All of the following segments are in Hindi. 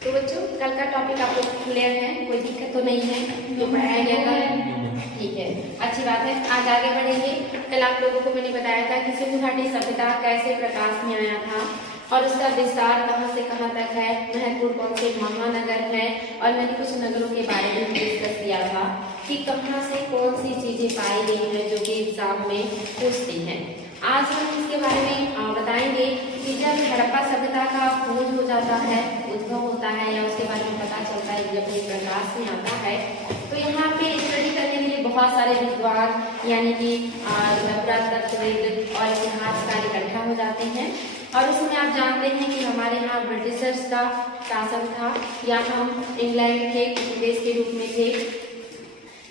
तो बच्चों कल का टॉपिक आप लोग क्लियर है, कोई दिक्कत तो नहीं है जो पढ़ाया गया था? ठीक है, अच्छी बात है। आज आगे बढ़ेंगे। कल आप लोगों को मैंने बताया था कि सिंधु घाटी सभ्यता कैसे प्रकाश में आया था और उसका विस्तार कहाँ से कहाँ तक है, महत्वपूर्ण कौन से महानगर है, और मैंने कुछ नगरों के बारे में डिस्कस किया था कि कहाँ से कौन सी चीजें पाई गई हैं जो कि एग्जाम में पूछती हैं। आज हम इसके बारे में बताएंगे कि जब हड़प्पा सभ्यता का खोज हो जाता है, उद्भव होता है या उसके बारे में पता चलता है, जब ये प्रकाश में आता है, तो यहाँ पे स्टडी करने के लिए बहुत सारे विद्वान यानी कि पुरातत्वविद और इतिहासकार इकट्ठा हो जाते हैं। और उसमें आप जानते हैं कि हमारे यहाँ ब्रिटिशर्स का शासन था या हम इंग्लैंड के देश के रूप में थे।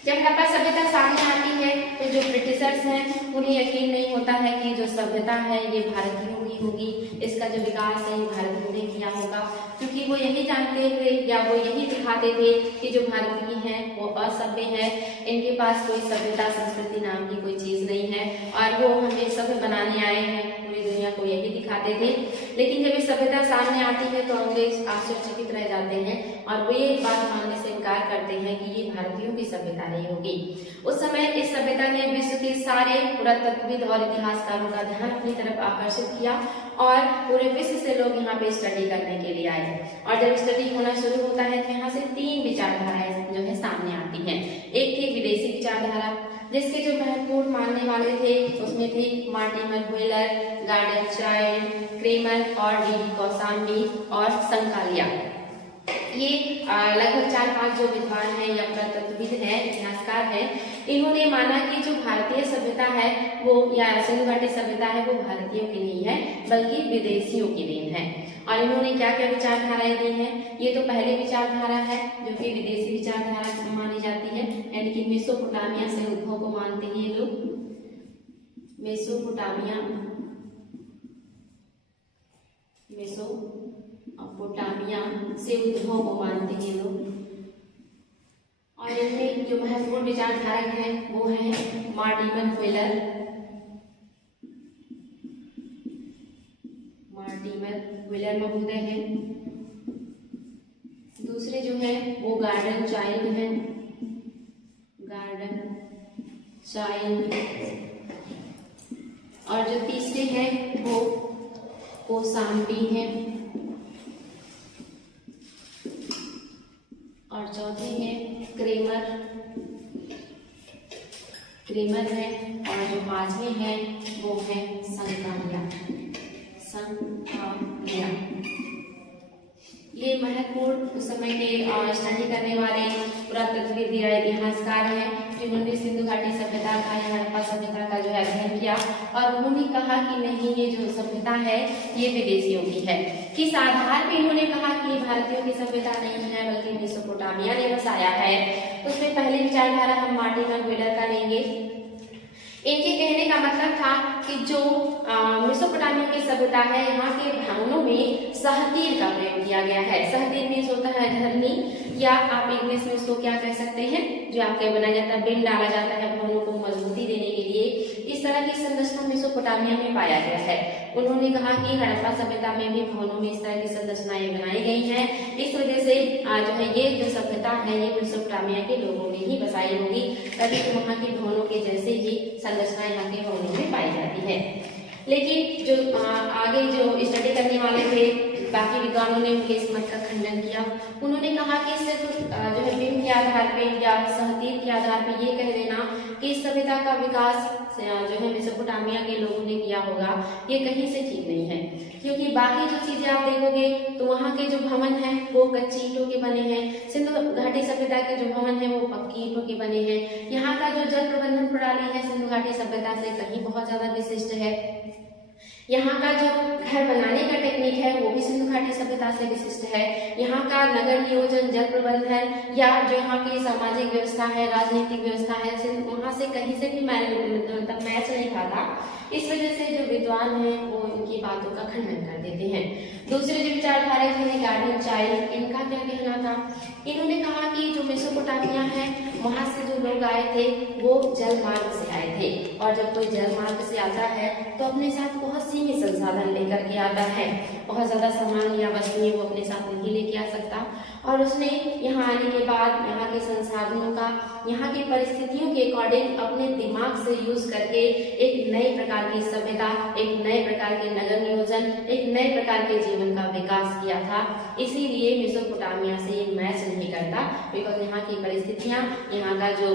जब हड़प्पा सभ्यता सामने आती है तो जो ब्रिटिशर्स हैं उन्हें यकीन नहीं होता है कि जो सभ्यता है ये भारतीयों की होगी, इसका जो विकास है ये भारतीयों ने किया होगा, क्योंकि वो यही जानते थे या वो यही दिखाते थे कि जो भारतीय हैं वो असभ्य है, इनके पास कोई सभ्यता संस्कृति नाम की कोई चीज नहीं है और वो हमें सभ्य बनाने आए हैं, पूरी दुनिया को यही दिखाते थे। लेकिन जब ये सभ्यता सामने आती है तो अंग्रेज आश्चर्यचकित रह जाते हैं और वो ये बात मानने से इनकार करते हैं कि ये भारतीयों की सभ्यता नहीं होगी। उस समय इस सभ्यता ने विश्व के सारे पुरातत्वविद और इतिहासकारों का ध्यान अपनी तरफ आकर्षित किया और पूरे विश्व से लोग यहाँ पे स्टडी करने के लिए आए। और जब स्टडी होना शुरू होता है तो यहाँ से तीन विचारधाराएं जो है सामने आती हैं। एक थी विदेशी विचारधारा, जिसके जो महत्वपूर्ण मानने वाले थे उसमें थे Mortimer Wheeler, Gordon Childe, Kramer और डी कौशाम्बी और संकालिया। ये लगभग 4-5 जो विद्वान हैं या पुरातत्वविद हैं, इतिहासकार हैं, इन्होंने माना कि जो भारतीय सभ्यता है वो या सिंधु घाटी सभ्यता है वो भारतीयों की नहीं है बल्कि विदेशियों की देन है। और इन्होंने क्या क्या विचारधाराएं दी हैं, ये तो पहली विचारधारा है जो कि विदेशी विचारधारा मानी जाती है, यानी कि मेसोपोटामिया से उद्भव को मानते हैं ये लोग। मेसोपोटामिया से उद्भव को मानते हैं लोग। और इनमें जो महत्वपूर्ण विचारधारक है वो है मार्टिमर व्हीलर महोदय है। दूसरे जो है वो गार्डन चाइल्ड, और जो तीसरे हैं वो कौशाम्बी है और चौथे हैं क्रेमर है, और जो पांचवे हैं वो है संकालिया। ये महत्वपूर्ण उस समय के स्टडी करने वाले पुरातत्वविद या इतिहासकार हैं जिन्होंने सिंधु घाटी सभ्यता का या हड़प्पा सभ्यता का जो है अध्ययन किया और उन्होंने कहा कि नहीं, ये जो सभ्यता है ये विदेशियों की है। किस आधार पे इन्होंने कहा कि ये भारतीयों की सभ्यता नहीं है बल्कि मेसोपोटामिया ने बसाया है? तो उसमें पहली विचारधारा हम मार्टिमर व्हीलर का लेंगे। इनके कहने का मतलब था कि जो मेसोपोटामिया की सभ्यता है यहाँ के भवनों में सहतीर का प्रयोग किया गया है। सहतीर मीन्स होता है धरनी, या आप इंग्लिश में उसको क्या कह सकते हैं, जो आपके बनाया जाता है, बिम डाला जाता है भवनों को मजबूती देने के लिए। इस तरह की संरचना मेसोपोटामिया में पाया गया है। उन्होंने कहा कि हड़प्पा सभ्यता में भी भवनों में इस तरह की संरचनाएं बनाई गई हैं। इस वजह से जो है ये जो सभ्यता है ये मेसोपोटामिया के लोगों ने ही बसाई होगी, तभी तो वहाँ की भवनों के जैसे ही संरचना यहाँ के भवनों में पाई जाती है। लेकिन जो आगे जो स्टडी करने वाले थे बाकी विद्वानों ने उनके इस मत का खंडन किया। उन्होंने कहा कि सिर्फ जो है बिम के आधार पे या सहतीर के आधार पे ये कह देना कि इस सभ्यता का विकास जो है मेसोपोटामिया के लोगों ने किया होगा, ये कहीं से ठीक नहीं है, क्योंकि बाकी जो चीजें आप देखोगे तो वहाँ के जो भवन हैं वो कच्ची ईंटों के बने हैं, सिंधु घाटी सभ्यता के जो भवन हैं वो पक्की ईंटों के बने हैं। यहाँ का जो जल प्रबंधन प्रणाली है सिंधु घाटी सभ्यता से कहीं बहुत ज्यादा विशिष्ट है। यहाँ का जो घर बनाने का टेक्निक है वो भी सिंधु घाटी सभ्यता से विशिष्ट है। यहाँ का नगर नियोजन, जल प्रबंधन या जो यहाँ की सामाजिक व्यवस्था है, राजनीतिक व्यवस्था है, वहाँ से कहीं से भी मैच नहीं खाता। इस वजह से जो विद्वान हैं वो इनकी बातों का खंडन कर देते हैं। दूसरे जो विचारधारक हैं गार्डन चाइल्ड, इनका क्या कहना था, इन्होंने कहा कि जो मेसोपोटामिया है वहाँ से जो लोग आए थे वो जल मार्ग से आए थे, और जब कोई जल मार्ग से आता है तो अपने साथ बहुत सीमित संसाधन लेकर के आता है, बहुत ज़्यादा सामान या वस्तुएं वो अपने साथ नहीं लेके आ सकता, और उसने यहाँ आने के बाद यहाँ के संसाधनों का, यहाँ की परिस्थितियों के अकॉर्डिंग अपने दिमाग से यूज करके एक नए प्रकार की सभ्यता, एक नए प्रकार के नगर नियोजन, एक नए प्रकार के जीवन का विकास किया था। इसीलिए मेसोपोटामिया से ये मैच नहीं करता, बिकॉज यहाँ की परिस्थितियाँ, यहाँ का जो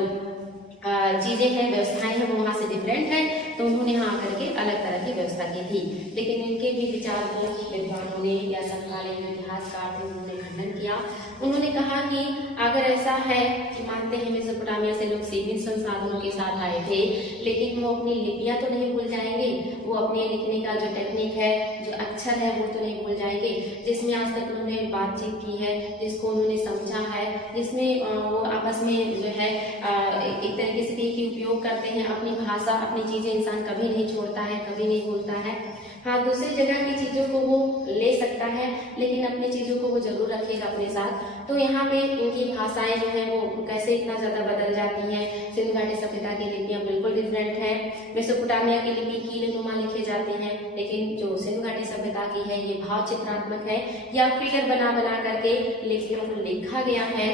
चीजें हैं, व्यवस्थाएं हैं, वो वहाँ से डिफरेंट है, तो उन्होंने यहाँ आकर के अलग तरह की व्यवस्था की थी। लेकिन इनके भी विचार को विद्वानों ने या समकालीन इतिहासकार थे उन्होंने खंडन किया। उन्होंने कहा कि अगर ऐसा है कि मानते हैं मेसोपोटामिया से लोग सीमित संसाधनों के साथ आए थे, लेकिन वो अपनी लिपियां तो नहीं भूल जाएंगे, वो अपने लिखने का जो टेक्निक है, जो अक्षर है, वो तो नहीं भूल जाएंगे, जिसमें आज तक उन्होंने बातचीत की है, जिसको उन्होंने समझा है, जिसमें वो आपस में जो है एक तरीके से भी उपयोग करते हैं। अपनी भाषा, अपनी चीजें इंसान कभी नहीं छोड़ता है, कभी नहीं भूलता है। हाँ, दूसरी जगह की चीजों को वो ले सकता है, लेकिन अपनी चीजों को वो जरूर रखेगा अपने साथ। तो यहाँ पे इनकी भाषाएं जो है वो कैसे इतना ज्यादा बदल जाती हैं। सिंधु घाटी सभ्यता की लिपियां बिल्कुल डिफरेंट है। मेसोपोटामिया की लिपि कीलनुमा लिखे जाते हैं, लेकिन जो सिंधु घाटी सभ्यता की है ये भाव चित्रात्मक है, या फिगर बना बना करके लिपियों को लिखा गया है,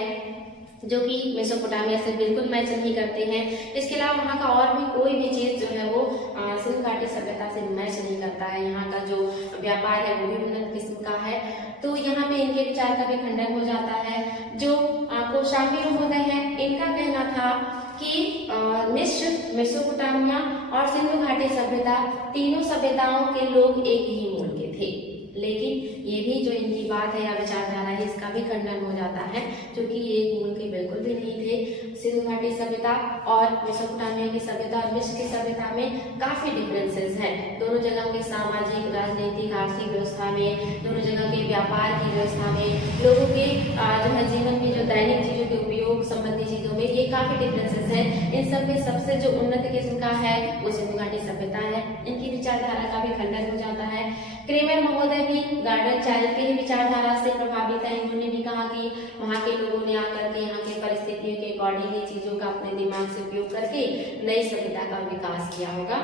जो कि मेसोपोटामिया से बिल्कुल मैच नहीं करते हैं। इसके अलावा वहाँ का और भी कोई भी चीज जो है वो सिंधु घाटी सभ्यता से मैच नहीं करता है। यहाँ का जो व्यापार है वो भी उन्नत किस्म का है, तो यहाँ पे इनके विचार का भी खंडन हो जाता है। जो कौशाम्बी महोदय है, इनका कहना था कि मिस्र, मेसोपोटामिया और सिंधु घाटी सभ्यता, तीनों सभ्यताओं के लोग एक ही मूल के थे। लेकिन ये भी जो इनकी बात है या विचारधारा है, इसका भी खंडन हो जाता है, क्योंकि ये एक मूल के बिल्कुल भी नहीं थे। सिंधु घाटी सभ्यता और मेसोपोटामिया की सभ्यता और मिस्र की सभ्यता में काफी डिफरेंसेस हैं। दोनों जगह के सामाजिक, राजनीतिक, आर्थिक व्यवस्था में, दोनों जगह के व्यापार की व्यवस्था में, लोगों के जो है जीवन में जो दैनिक चीजों के उपयोग संबंधी चीजों में, ये काफी डिफरेंसेस है। इन सब में सबसे जो उन्नत किस्म का है वो सिंधु घाटी सभ्यता है। इनकी विचारधारा का भी खंडन हो जाता है। क्रेमर महोदय भी गार्डन चाणक्य की विचारधारा से प्रभावित है। इन्होंने भी कहा कि वहाँ के लोगों ने आकर के यहाँ के परिस्थितियों के अकॉर्डिंग चीजों का अपने दिमाग से उपयोग करके नई सभ्यता का विकास किया होगा।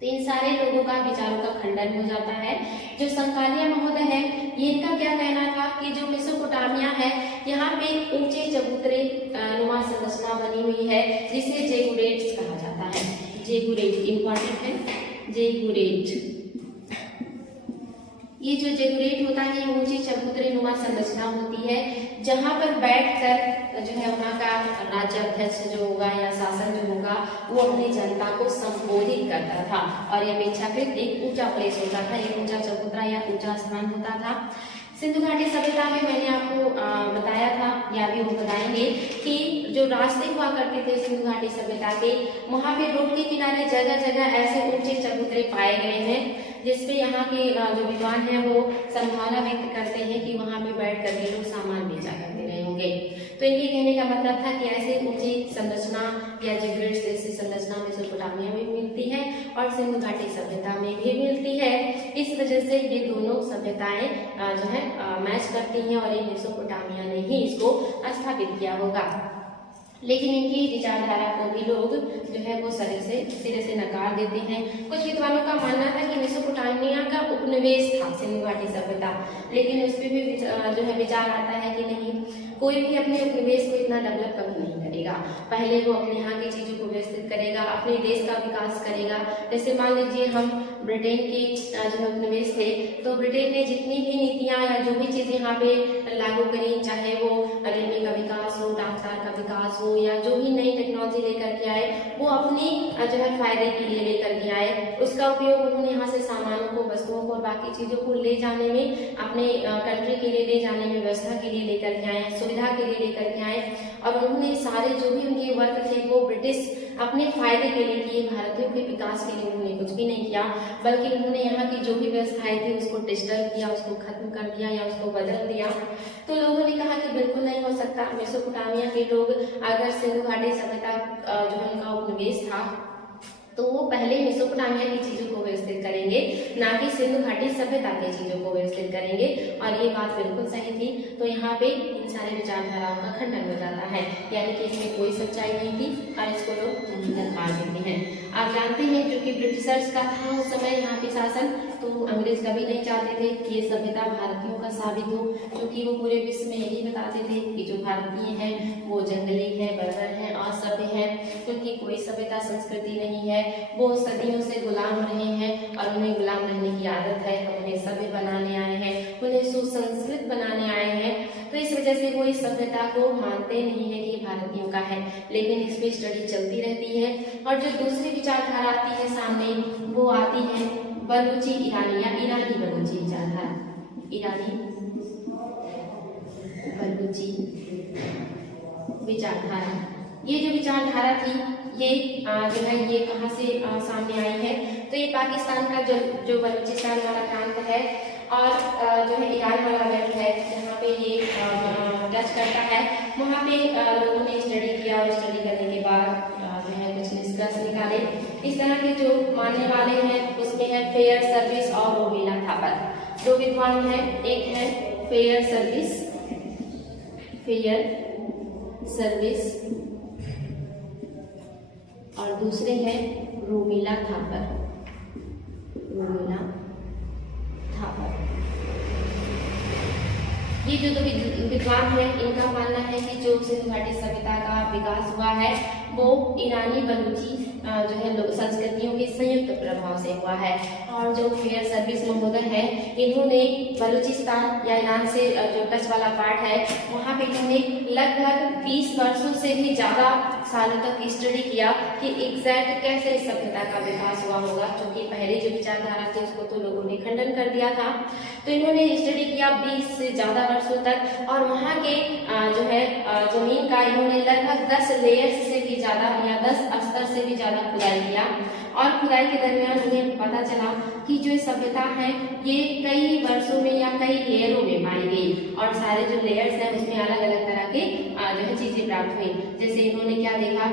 तो इन सारे लोगों का विचारों का खंडन हो जाता है। जो संकालिया महोदय है, ये इनका क्या कहना था कि जो मेसोपोटामिया है, यहाँ पे ऊंचे चबूतरे नुमा संरचना बनी हुई है, जिसे जेगुरेट्स कहा जाता है। जेगुरेट इंपॉर्टेंट है, जेगुरेट। ये जो जेगुरेट होता है, ये ऊंची चबूतरे नुमा संरचना होती है, जहाँ पर बैठकर जो है वहाँ का राज्याध्यक्ष जो होगा या शासन जो होगा वो अपनी जनता को संबोधित करता था, और यह अपेक्षाकृत एक ऊंचा प्लेस होता था, एक ऊंचा चबूतरा या ऊंचा स्थान होता था। सिंधु घाटी सभ्यता में मैंने आपको बताया था, या भी वो बताएंगे कि जो रास्ते हुआ करते थे सिंधु घाटी सभ्यता के, वहाँ पे रोड के किनारे जगह जगह ऐसे ऊंचे चबूतरे पाए गए हैं, जिसपे यहाँ के जो विद्वान हैं वो संभावना व्यक्त करते हैं कि वहाँ पे बैठ करके लोग सामान बेचा करते रहे होंगे। तो इनके कहने का मतलब था कि ऐसे ऊंची संरचना या जेगुरेट्स जैसी संरचना मेसोपोटामिया में मिलती है और सिंधु घाटी सभ्यता में भी मिलती है। इस वजह से ये दोनों सभ्यताएं जो है मैच करती हैं, और ये मेसोपोटामिया ने ही इसको स्थापित किया होगा। लेकिन इनकी विचारधारा को भी लोग जो है वो सिरे से नकार देते हैं। कुछ विद्वानों का मानना था कि मेसोपोटामिया का उपनिवेश था सिंधु घाटी सभ्यता, लेकिन उस पर भी जो है विचार आता है कि नहीं, कोई भी अपने उपनिवेश को इतना डेवलप कभी नहीं करेगा। पहले वो अपने यहाँ की चीजों को व्यवस्थित करेगा, अपने देश का विकास करेगा। जैसे मान लीजिए हम ब्रिटेन के जो है उपनिवेश थे, तो ब्रिटेन ने जितनी भी नीतियां या जो भी चीजें यहाँ पे लागू करी, चाहे वो रेलवे का विकास हो, डाकतार का विकास हो, या जो भी नई टेक्नोलॉजी लेकर के आए, वो अपनी जो है फायदे के लिए लेकर के आए। उसका उपयोग उन्होंने यहाँ से सामानों को, वस्तुओं को और बाकी चीजों को ले जाने में, अपने कंट्री के लिए ले जाने में, व्यवस्था के लिए लेकर के आए, सुविधा के लिए लेकर के आए। और उन्होंने सारे जो भी उनके वर्क थे वो ब्रिटिश अपने फायदे के लिए किए, भारतीयों के विकास के लिए उन्होंने कुछ भी नहीं किया, बल्कि उन्होंने यहाँ की जो भी व्यवस्थाएं थी उसको डिस्टर्ब किया, उसको खत्म कर दिया या उसको बदल दिया। तो लोगों ने कहा कि बिल्कुल नहीं हो सकता। मेसोपोटामिया के लोग अगर सिंधु घाटी सभ्यता जो है उनका उपनिवेश था, तो वो पहले मेसोपोटामिया की चीजों को व्यवस्थित करेंगे, ना कि सिंधु घाटी सभ्यता की चीजों को व्यवस्थित करेंगे। और ये बात बिल्कुल सही थी। तो यहाँ पे इन सारे विचारधाराओं का खंडन हो जाता है, यानी कि इसमें कोई सच्चाई नहीं थी और इसको लोग नकार देते हैं। आप जानते हैं जो कि ब्रिटिशर्स का था उस समय यहाँ पे शासन, तो अंग्रेज कभी नहीं चाहते थे कि ये सभ्यता भारतीयों का साबित हो, क्योंकि वो पूरे विश्व में यही बताते थे कि जो भारतीय हैं वो जंगली है, बर्बर है, असभ्य है, क्योंकि कोई सभ्यता संस्कृति नहीं है, वो सदियों से गुलाम रहे हैं और उन्हें गुलाम रहने की आदत है। हम उन्हें सभ्य बनाने आए हैं, उन्हें सुसंस्कृत बनाने आए हैं। तो इस वजह से वो इस सभ्यता को मानते नहीं है कि भारतीयों का है, लेकिन इस पे स्टडी चलती रहती है। और जो दूसरी विचारधारा आती है सामने, वो आती है बलूची ईरानी या ईरानी बलूची विचारधारा, ईरानी बलूची विचारधारा। ये जो विचारधारा थी ये जो है ये कहाँ से सामने आई है, तो ये पाकिस्तान का जो बलूचिस्तान वाला प्रांत है और जो है ईरान वाला बेल्ट है, जहाँ पे ये टच करता है, वहाँ पे लोगों ने स्टडी किया और स्टडी करने के बाद जो है कुछ निष्कर्ष निकाले। इस तरह के जो मानने वाले हैं उसमें है फेयर सर्विस और रोमिला थापर। दो विद्वान हैं, एक है फेयर सर्विस और दूसरे हैं रोमिला थापर। ये जो दो विद्वान हैं इनका मानना है कि जो सिंधु घाटी सभ्यता का विकास हुआ है वो ईरानी बलूची जो है संस्कृतियों के संयुक्त प्रभाव से हुआ है। और जो फेयर सर्विस महोदय है इन्होंने बलूचिस्तान या ईरान से जो टच वाला पार्ट है वहाँ पे इन्होंने लगभग 20 वर्षों से भी ज्यादा सालों तक स्टडी किया कि एग्जैक्ट कैसे इस सभ्यता का विकास हुआ होगा, क्योंकि पहले जो विचारधारा थी उसको तो लोगों ने खंडन कर दिया था। तो इन्होंने स्टडी किया 20 से ज्यादा वर्षों तक और वहाँ के जो है जमीन का इन्होंने लगभग 10 लेयर्स से भी ज्यादा या 10 स्तर से भी ज्यादा खुदाई किया। और खुदाई के दरमियान उन्हें पता चला कि जो सभ्यता है ये कई वर्षों में या कई लेयरों में पाई गई और सारे जो लेयर्स हैं उसमें अलग अलग तरह के जो है चीजें प्राप्त हुई। जैसे इन्होंने क्या देखा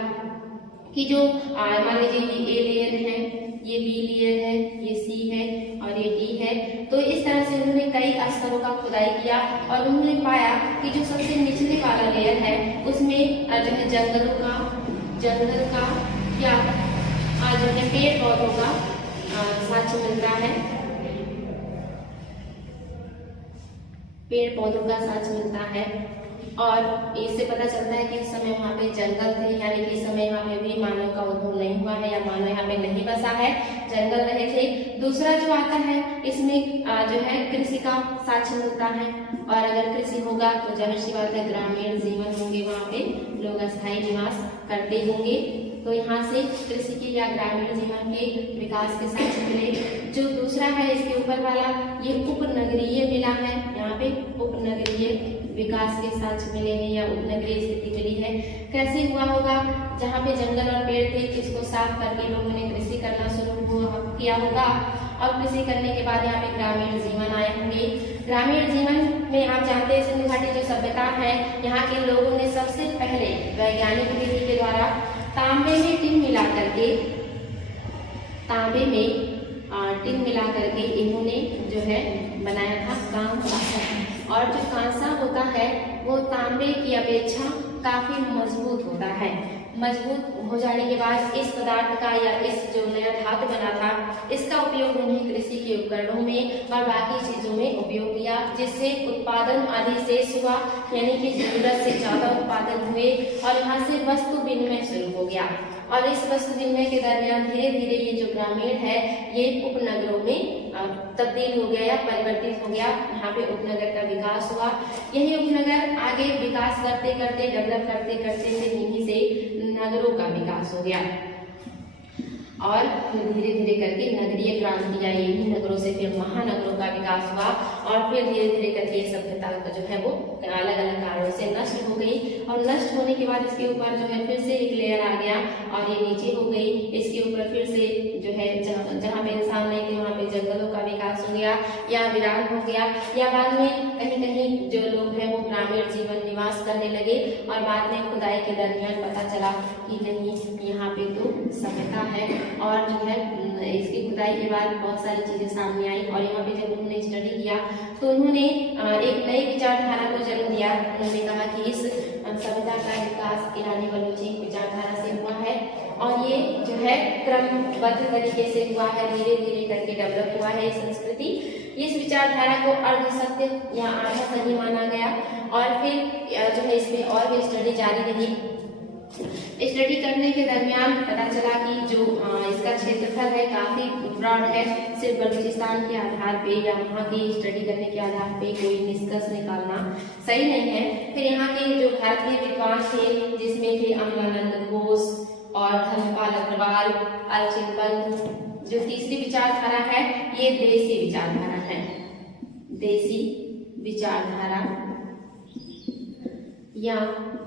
कि जो मान लीजिए ए लेयर है, ये बी लेयर है, ये सी है और ये डी है। तो इस तरह से उन्होंने कई स्तरों का खुदाई किया और उन्होंने पाया कि जो सबसे निचले वाला लेयर है उसमें जो है जंगल का या जो है पेड़ पौधों का साक्ष्य मिलता है, पेड़ पौधों का साक्ष्य मिलता है। और इससे पता चलता है कि इस समय वहाँ पे जंगल थे, यानी कि इस समय यहाँ पे भी मानव का उद्भव नहीं हुआ है या मानव यहाँ पे नहीं बसा है, जंगल रहे थे। दूसरा जो आता है इसमें जो है कृषि का साक्ष्य मिलता है और अगर कृषि होगा तो जाहिर सी बात है ग्रामीण जीवन होंगे, वहाँ पे लोग अस्थायी निवास करते होंगे। तो यहाँ से कृषि के या ग्रामीण जीवन के विकास के साक्ष्य मिले। जो दूसरा है इसके ऊपर वाला ये उपनगरीय मिला है, यहाँ पे उपनगरीय विकास के साक्ष्य मिले हैं या उपनगरीय स्थिति मिली है। कैसे हुआ होगा, जहाँ पे जंगल और पेड़ थे इसको साफ करके लोगों ने कृषि करना शुरू किया होगा और कृषि करने के बाद यहाँ पे ग्रामीण जीवन आए होंगे। ग्रामीण जीवन में आप जानते हैं सिंधु घाटी जो सभ्यता है यहाँ के लोगों ने सबसे पहले वैज्ञानिक विधि के द्वारा तांबे में टिन मिला करके इन्होंने जो है बनाया था कांसा। और जो कांसा होता है वो तांबे की अपेक्षा काफी मजबूत होता है। मजबूत हो जाने के बाद इस पदार्थ का या इस जो नया धातु बना था इसका उपयोग उन्हें कृषि के उपकरणों में और बाकी चीजों में उपयोग किया, जिससे उत्पादन आदि शेष हुआ, यानी कि जरूरत से ज्यादा उत्पादन हुए और यहाँ से वस्तु विनिमय शुरू हो गया। और इस वस्तु विनिमय के दरमियान धीरे धीरे ये जो ग्रामीण है ये उपनगरों में तब्दील हो गया या परिवर्तित हो गया। यहाँ पे उपनगर का विकास हुआ। यही उपनगर आगे विकास करते करते डेवलप करते करते यहीं से नगरों का विकास हो गया और फिर धीरे धीरे करके नगरीय क्रांति आई। इन्हीं नगरों से फिर महानगरों का विकास हुआ और फिर धीरे धीरे करके सभ्यता जो है वो अलग अलग कारणों से नष्ट हो गई। और नष्ट होने के बाद इसके ऊपर जो है फिर से एक लेयर आ गया और ये नीचे हो गई। इसके ऊपर फिर से जो है जहाँ पे इंसान नहीं थे वहाँ पे जंगलों का विकास हो गया या वीरान हो गया, या बाद में कहीं कहीं जो लोग हैं वो ग्रामीण जीवन निवास करने लगे और बाद में खुदाई के दरमियान पता चला कि नहीं यहाँ पे तो सभ्यता है और जो है इसकी खुदाई के बाद बहुत सारी चीजें सामने आई और यहाँ पे जब उन्होंने स्टडी किया तो उन्होंने एक नई विचारधारा को जन्म दिया। उन्होंने कहा कि इस सभ्यता का विकास ईरानी बलूची विचारधारा से हुआ है और ये जो है क्रमबद्ध तरीके से हुआ है, धीरे धीरे करके डेवलप हुआ है ये संस्कृति। इस विचारधारा को अर्ध सत्य या आधा सही माना गया और फिर जो है इसमें और भी स्टडी जारी रही। स्टडी करने के दरमियान पता चला कि जो इसका क्षेत्रफल है काफी ब्रॉड है। सिर्फ बलूचिस्तान के आधार पे या वहाँ की स्टडी करने के आधार पे कोई निष्कर्ष निकालना सही नहीं है। फिर यहाँ के जो भारतीय विद्वान थे जिसमें थे अमलानंद घोष और धर्मपाल अग्रवाल, अलचिन, जो तीसरी विचारधारा है ये देसी विचारधारा है। देसी विचारधारा या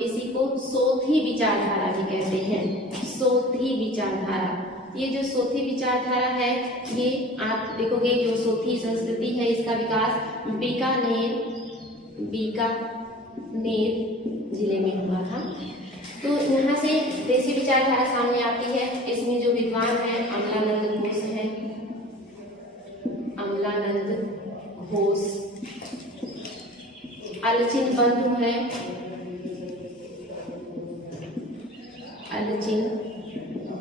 इसी को सोथी विचारधारा भी कहते हैं। सोथी विचारधारा, ये जो सोथी विचारधारा है ये आप देखोगे जो सोथी संस्कृति है इसका विकास बीकानेर जिले में हुआ था। तो यहाँ से देसी विचारधारा सामने आती है। इसमें जो विद्वान हैं अमलानंद घोष हैं, अमलानंद घोष, अलचिन बंधु है, अलचिन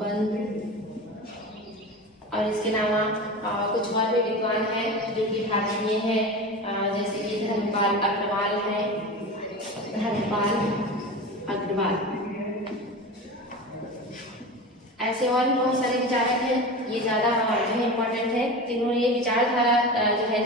बंधु और इसके अलावा कुछ और भी विद्वान हैं जो कि भारतीय हैं, जैसे कि धर्मपाल अग्रवाल है, धर्मपाल अग्रवाल। ऐसे और भी बहुत सारे विचारक हैं, ये ज्यादा जो है इम्पोर्टेंट है। जिन्होंने ये विचारधारा जो है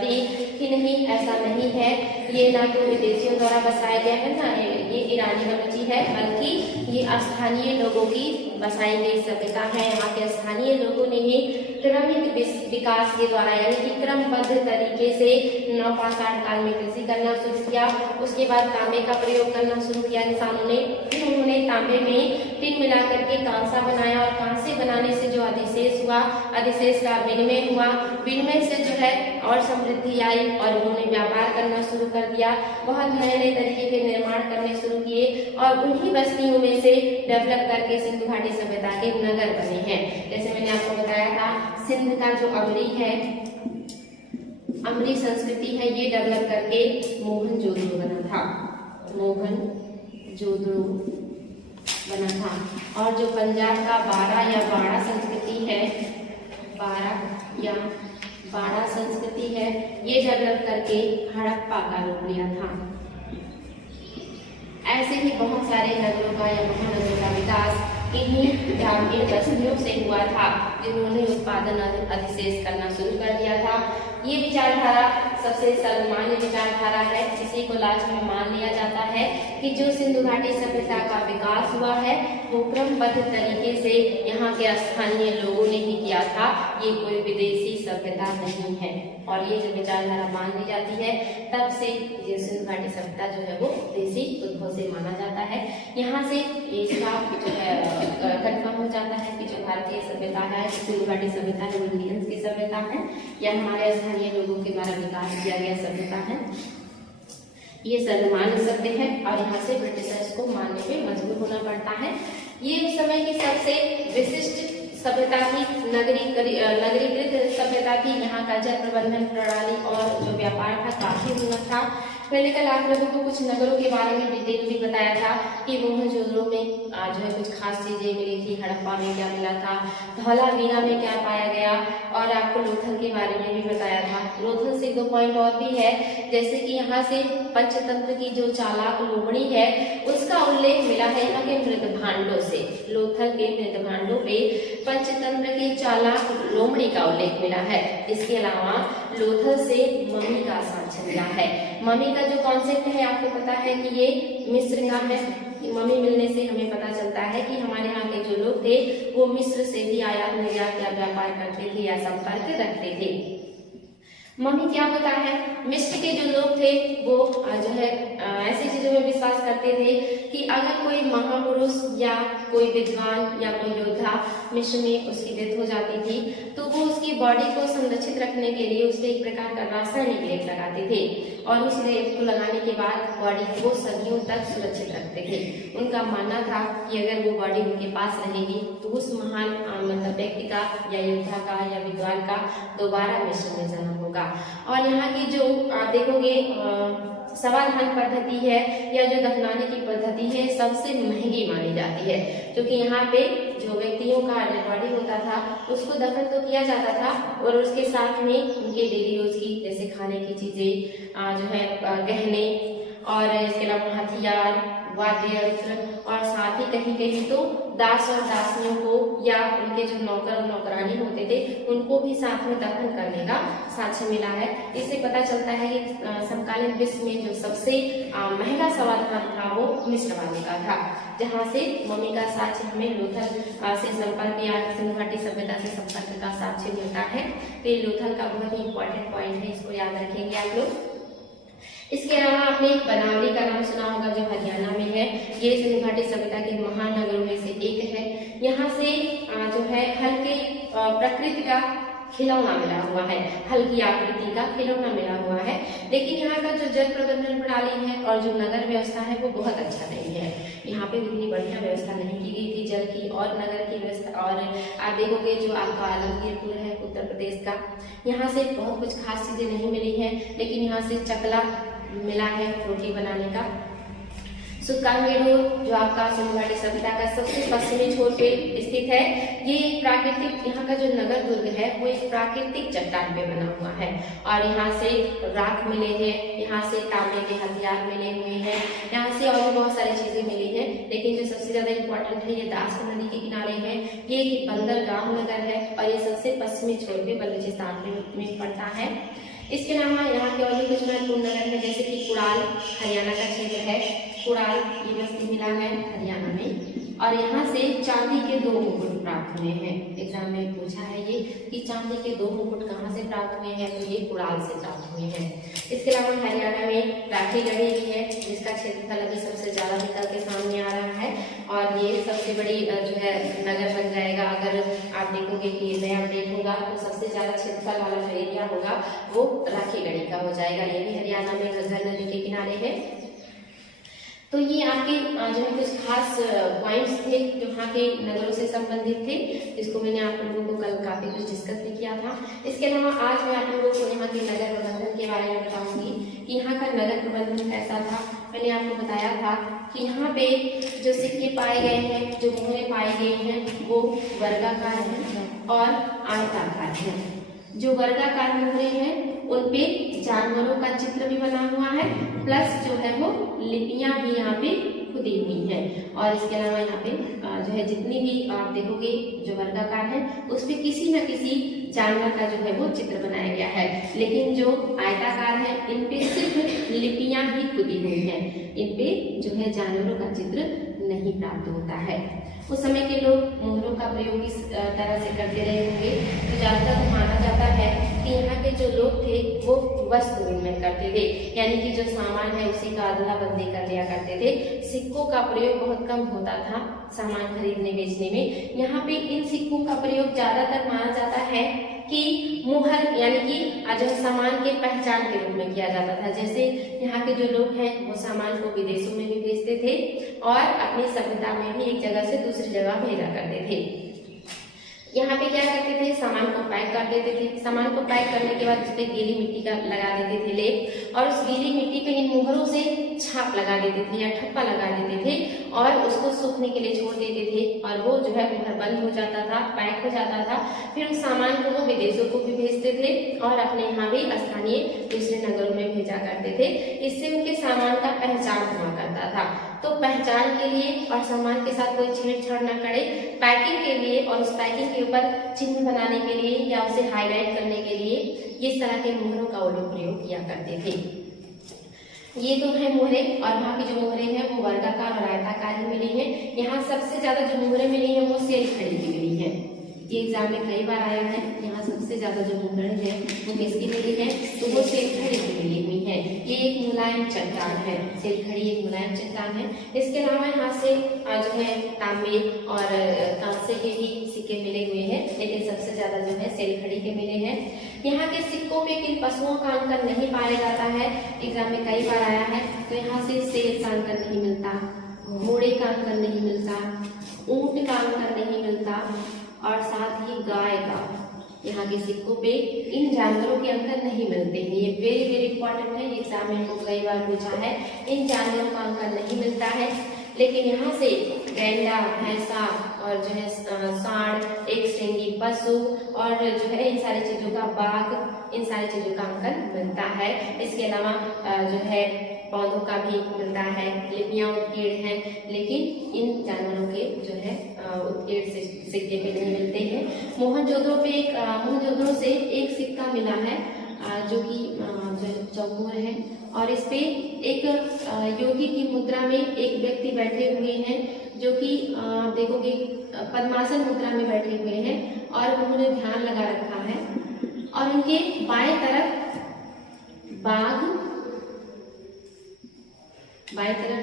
दी कि नहीं ऐसा नहीं है, ये ना तो विदेशियों द्वारा बसाया गया है ना ये ईरानी बलूची है, बल्कि ये स्थानीय लोगों की बसाई गई सभ्यता है। यहाँ के स्थानीय लोगों ने ही क्रमिक विकास के द्वारा यानी कि क्रमबद्ध तरीके से नवपाषाण काल में कृषि करना शुरू किया। उसके बाद तांबे का प्रयोग करना शुरू किया इंसानों ने। फिर उन्होंने तांबे में टिन मिला करके कांसा बनाया और कांसे बनाने से जो अधिशेष हुआ, अधिशेष का विनिमय हुआ, विनिमय से जो है और समृद्धि आई और उन्होंने व्यापार करना शुरू कर दिया। बहुत नए नए तरीके के निर्माण करने शुरू किए और उन्हीं बस्तियों में से डेवलप करके सिंधु घाटी सभ्यता के नगर बने हैं। जैसे मैंने आपको बताया था सिंध का जो अमरी है, अमरी संस्कृति है, ये डेवलप करके मोहनजोदड़ो बना था, मोहनजोदड़ो बना था। और जो पंजाब का बाड़ा या बाड़ा संस्कृति है, बाड़ा या बाड़ा संस्कृति है, ये डेवलप करके हड़प्पा का रूप लिया था। ऐसे ही बहुत सारे नगरों का या महानगरों का विकास इन्हीं ग्रामीण बस्तियों से हुआ था जिन्होंने उत्पादन अधिशेष करना शुरू कर दिया था। ये विचारधारा सबसे सर्वमान्य विचारधारा है। इसी को लास्ट में मान लिया जाता है कि जो सिंधु घाटी सभ्यता का विकास हुआ है वो क्रमबद्ध तरीके से यहाँ के स्थानीय लोगों ने ही किया था, ये कोई विदेशी सभ्यता नहीं है। और ये जो विचारधारा मान ली जाती है तब से ये सिंधु घाटी सभ्यता जो है वो देशी उद्भव से माना जाता है। यहाँ से इसका जो है कन्फर्म हो जाता है कि जो भारतीय सभ्यता है, सिंधु घाटी सभ्यता है, वो इंडियंस की सभ्यता है या हमारे स्थानीय लोगों के द्वारा विकास किया गया सभ्यता है। ये सर्वमान्य सत्य है और यहाँ से ब्रिटिशर्स को मानने पे मजबूर होना पड़ता है। ये उस समय की सबसे विशिष्ट सभ्यता थी, नगरीकृत सभ्यता थी। यहाँ का जल प्रबंधन प्रणाली और जो व्यापार था काफी उन्नत था। पहले कल आप लोगों को कुछ नगरों के बारे में डिटेल भी बताया था कि मोहनजोदड़ो में जो है कुछ खास चीजें मिली थी, हड़प्पा में क्या मिला था, धौलावीरा में क्या पाया गया, और आपको लोथल के बारे में भी बताया था। लोथल से 2 पॉइंट और भी है, जैसे कि यहाँ से पंचतंत्र की जो चालाक लोमड़ी है उसका उल्लेख मिला है यहाँ के मृत भांडों से। लोथल के मृत भांडों पे पंचतंत्र के चालाक लोमड़ी का उल्लेख मिला है। इसके अलावा लोथल से मम्मी का साक्ष्य मिला है। मम्मी का जो कॉन्सेप्ट है आपको पता है कि ये मिस्र का है। मम्मी मिलने से हमें पता चलता है कि हमारे यहाँ के जो लोग थे वो मिस्र से भी आयात निर्यात या व्यापार करते थे या संपर्क रखते थे। मम्मी क्या होता है, मिस्र के जो लोग थे वो जो है ऐसी चीजों में विश्वास करते थे कि अगर कोई महापुरुष या कोई विद्वान या कोई योद्धा मिस्र में उसकी डेथ हो जाती थी तो वो उसकी बॉडी को संरक्षित रखने के लिए उससे एक प्रकार का रासायनिक लेप लगाते थे और उस लेप को लगाने के बाद बॉडी को सदियों तक सुरक्षित रखते थे। उनका मानना था कि अगर वो बॉडी उनके पास रहेगी तो उस महान मतलब व्यक्ति का या योद्धा का या विद्वान का दोबारा मिस्र में जन्म होगा। और यहाँ की जो देखोगे समाधान पद्धति है या जो दफनाने की पद्धति है सबसे महंगी मानी जाती है, क्योंकि यहाँ पे जो व्यक्तियों का डेड बॉडी होता था उसको दफन तो किया जाता था और उसके साथ में उनके डेली यूज की जैसे खाने की चीजें जो है गहने और इसके अलावा हथियार वाद्य यंत्र और साथ ही कहीं कहीं तो दास और दासियों को या उनके जो नौकर और नौकरानी होते थे उनको भी साथ में दफन करने का साक्ष्य मिला है। इससे पता चलता है कि समकालीन विश्व में जो सबसे महंगा समाधान था वो मिस्र वाले का था, जहाँ से मम्मी का साक्ष्य हमें लोथल से संपर्क या सिंधु घाटी सभ्यता से संपर्क का साक्ष्य मिलता है। तो ये लोथल का बहुत ही इंपॉर्टेंट पॉइंट है, इसको याद रखेंगे आप लोग। इसके अलावा आपने बनावली का नाम सुना होगा जो हरियाणा में है। ये सिंधु घाटी सभ्यता के महानगरों में से एक है। यहाँ से जो है हल्के प्रकृति का खिलौना मिला हुआ है, हल्की आकृति का खिलौना मिला हुआ है। लेकिन यहाँ का जो जल प्रबंधन प्रणाली है और जो नगर व्यवस्था है वो बहुत अच्छा नहीं है। यहाँ पे उतनी बढ़िया व्यवस्था नहीं की गई थी जल की और नगर की व्यवस्था। और आप देखोगे जो आपका आलमगीरपुर है उत्तर प्रदेश का, यहाँ से बहुत कुछ खास चीजें नहीं मिली है, लेकिन यहाँ से चकला मिला है रोटी बनाने का। सुकांगेडोर जो आपका सिंधु घाटी सभ्यता का सबसे पश्चिमी छोर पे स्थित है, ये प्राकृतिक यहाँ का जो नगर दुर्ग है वो एक प्राकृतिक चट्टान पे बना हुआ है और यहाँ से राख मिले हैं, यहाँ से तांबे के हथियार मिले हुए हैं, यहाँ से और भी बहुत सारी चीजें मिली हैं। लेकिन जो सबसे ज्यादा इम्पोर्टेंट है ये दास नदी के किनारे है, ये एक बंदरगाह नगर है और ये सबसे पश्चिमी छोर पे बलूचिस्तान में पड़ता है। इसके अलावा यहाँ के और भी कुछ महत्वपूर्ण नगर है जैसे कि कुड़ाल हरियाणा का क्षेत्र है। कुड़ाल ये बस्ती मिला है हरियाणा में और यहाँ से चांदी के 2 मुकुट प्राप्त हुए हैं। एग्जाम में पूछा है ये कि चांदी के 2 मुकुट कहाँ से प्राप्त हुए हैं, तो ये कुड़ाल से प्राप्त हुए हैं। इसके अलावा हरियाणा में राखीगढ़ी भी है जिसका क्षेत्रफल अभी सबसे ज्यादा निकल के सामने आ रहा है और ये सबसे बड़ी जो है नगर बन जाएगा। अगर आप देखोगे कि ये नया अपडेट होगा तो सबसे ज्यादा क्षेत्रफल वाला जो एरिया होगा वो राखीगढ़ी का हो जाएगा। ये भी हरियाणा में घग्गर नदी के किनारे है। तो ये आपके जो है कुछ खास पॉइंट्स थे जो यहाँ के नगरों से संबंधित थे, जिसको मैंने आप लोगों को कल काफी कुछ डिस्कस भी किया था। इसके अलावा आज मैं आप लोगों को यहाँ के नगर प्रबंधन के बारे में बताऊंगी कि यहाँ का नगर प्रबंधन कैसा था। मैंने आपको बताया था कि यहाँ पे जो सिक्के पाए गए हैं, जो मोहरे पाए गए हैं वो वर्गाकार हैं और आयताकार हैं। जो वर्गाकार मोहरे हैं उन पे जानवरों का चित्र भी बना हुआ है, प्लस जो है वो लिपियां भी यहाँ पे खुदी हुई है। और इसके अलावा यहाँ पे जो है जितनी भी आप देखोगे जो वर्गाकार है उस पे किसी न किसी जानवर का जो है वो चित्र बनाया गया है। लेकिन जो आयताकार है इन पे सिर्फ लिपियां ही खुदी हुई हैं, इन पे जो है जानवरों का चित्र नहीं प्राप्त होता है। उस समय के लोग मोहरों का प्रयोग इस तरह से करते रहे होंगे। तो ज्यादातर माना जाता है कि यहाँ के जो लोग थे वो वस्तु विनिमय करते थे, यानी कि जो सामान है उसी का अदला बदली कर लिया करते थे। सिक्कों का प्रयोग बहुत कम होता था सामान खरीदने बेचने में। यहाँ पे इन सिक्कों का प्रयोग ज्यादातर माना जाता है कि मुहर यानी कि जो सामान के पहचान के रूप में किया जाता था। जैसे यहाँ के जो लोग हैं वो सामान को विदेशों में भी भेजते थे और अपनी सभ्यता में भी एक जगह से दूसरी जगह भेजा करते थे। यहाँ पे क्या करते थे, सामान को पैक कर देते थे। सामान को पैक करने के बाद उस पर गीली मिट्टी का लगा देते थे लेप, और उस गीली मिट्टी पे इन मुहरों से छाप लगा देते थे या ठप्पा लगा देते थे और उसको सूखने के लिए छोड़ देते थे और वो जो है मुहर बंद हो जाता था, पैक हो जाता था। फिर उस सामान को वो विदेशों को भी भेजते थे और अपने यहाँ भी स्थानीय दूसरे नगरों में भेजा करते थे। इससे उनके सामान का पहचान हुआ करता था। तो पहचान के लिए और सामान के साथ कोई छेड़छाड़ न करे, पैकिंग के लिए और उस पैकिंग के ऊपर चिन्ह बनाने के लिए या उसे हाईलाइट करने के लिए इस तरह के मोहरों का वो लोग प्रयोग किया करते थे। ये तो है मोहरे, और वहाँ की जो मोहरे हैं वो वर्गाकार और आयताकार ही मिली है। यहाँ सबसे ज्यादा जो मोहरे मिली है वो सेल खड़ी की मिली है। ये एग्जाम में कई बार आया है। यहाँ सबसे ज्यादा जो मुद्रण है वो किसकी मिली है, तो वो सेलखड़ी की मिली हुई है। ये एक मुलायम चट्टान है, सेलखड़ी एक मुलायम चट्टान है। इसके अलावा यहाँ से जो है तांबे और कांसे के भी सिक्के मिले हुए हैं, लेकिन सबसे ज्यादा जो है सेलखड़ी के मिले हैं। यहाँ के सिक्कों में किन पशुओं का अंकन नहीं पाया जाता है, एग्जाम में कई बार आया है। तो यहाँ से शेर का अंकन नहीं मिलता, घोड़े का अंकन नहीं मिलता, ऊंट का अंकन नहीं मिलता और साथ ही गाय का। यहाँ के सिक्कों पे इन जानवरों के अंकन नहीं मिलते हैं। ये वेरी वेरी इंपॉर्टेंट है, एग्जाम में हमको कई बार पूछा है। इन जानवरों का अंकन नहीं मिलता है, लेकिन यहाँ से गैंडा, भैंसा और जो है सांड, एक श्रृंगी पशु और जो है इन सारी चीजों का, बाघ, इन सारी चीजों का अंकन मिलता है। इसके अलावा जो है पौधों का भी मिलता है, लिपियां उत्कीर्ण हैं, लेकिन इन जानवरों के जो है उत्कीर्ण सिक्के पे नहीं मिलते हैं। मोहनजोदड़ो से एक सिक्का मिला है जो कि चौकोर है और इस पे एक योगी की मुद्रा में एक व्यक्ति बैठे हुए हैं जो कि देखोगे पद्मासन मुद्रा में बैठे हुए हैं और उन्होंने ध्यान लगा रखा है और उनके बाएं तरफ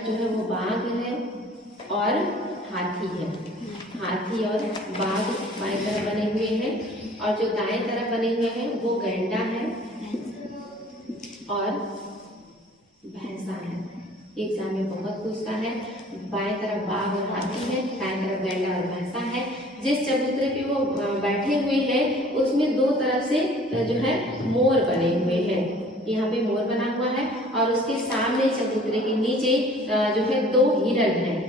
जो है वो बाघ है और हाथी है। हाथी और बाघ बाएं तरफ बने हुए हैं और जो दाएं तरफ बने हुए हैं वो गैंडा है और भैंसा है। एग्जाम में बहुत पूछता है। बाएं तरफ बाघ और हाथी है, दाएं तरफ गैंडा और भैंसा है। जिस चबूतरे पे वो बैठे हुए हैं उसमें दो तरफ से जो है मोर बने हुए हैं। यहाँ पे मोर बना हुआ है और उसके सामने चबूतरे के नीचे जो है दो हिरन हैं।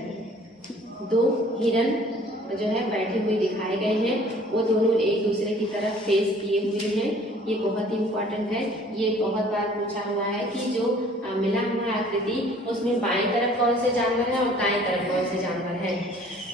दो हिरन जो है बैठे हुए दिखाए गए हैं, वो दोनों एक दूसरे की तरफ फेस किए हुए हैं। ये बहुत ही इम्पोर्टेंट है, ये बहुत बार पूछा हुआ है कि जो मिला हुआ आकृति उसमें बाएं तरफ कौन से जानवर है और दाएं तरफ कौन से जानवर है।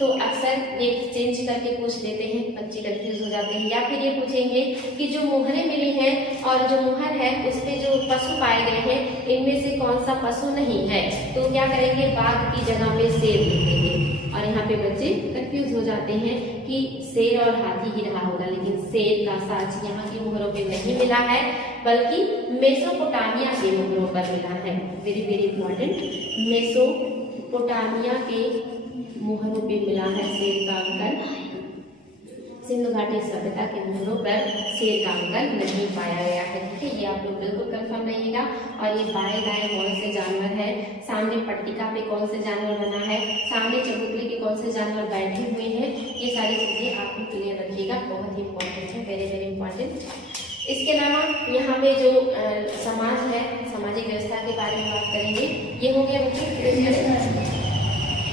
तो अक्सर ये चेंज करके पूछ लेते हैं, बच्चे कंफ्यूज हो जाते हैं। या फिर ये पूछेंगे कि जो मोहरें मिली हैं और जो मोहर है उस पे जो पशु पाए गए हैं इनमें से कौन सा पशु नहीं है, तो क्या करेंगे, बाघ की जगह पे शेर लिख देंगे। और यहाँ पे बच्चे कंफ्यूज हो जाते हैं कि शेर और हाथी ही रहा होगा, लेकिन शेर का साक्ष्य यहाँ की मोहरों पे नहीं मिला है बल्कि मेसोपोटामिया के मोहरों पर मिला है। वेरी वेरी इंपॉर्टेंट, मेसोपोटामिया के मोहरों पे मिला है शेर का अंकन। सिंधु घाटी सभ्यता के मोहरों पर शेर का अंकन नहीं पाया गया है। ठीक है, ये आप लोग बिल्कुल कंफर्म रहिएगा। और ये बाएं दाएं कौन से जानवर है, सामने पट्टिका पे कौन से जानवर बना है, सामने चबूतरे के कौन से जानवर बैठे हुए हैं, ये सारी चीजें आप लोग क्लियर रखिएगा, बहुत ही इंपॉर्टेंट है, वेरी वेरी इंपॉर्टेंट। इसके अलावा यहाँ पे जो समाज है, सामाजिक व्यवस्था के बारे में बात करेंगे। ये हो गया बच्चों,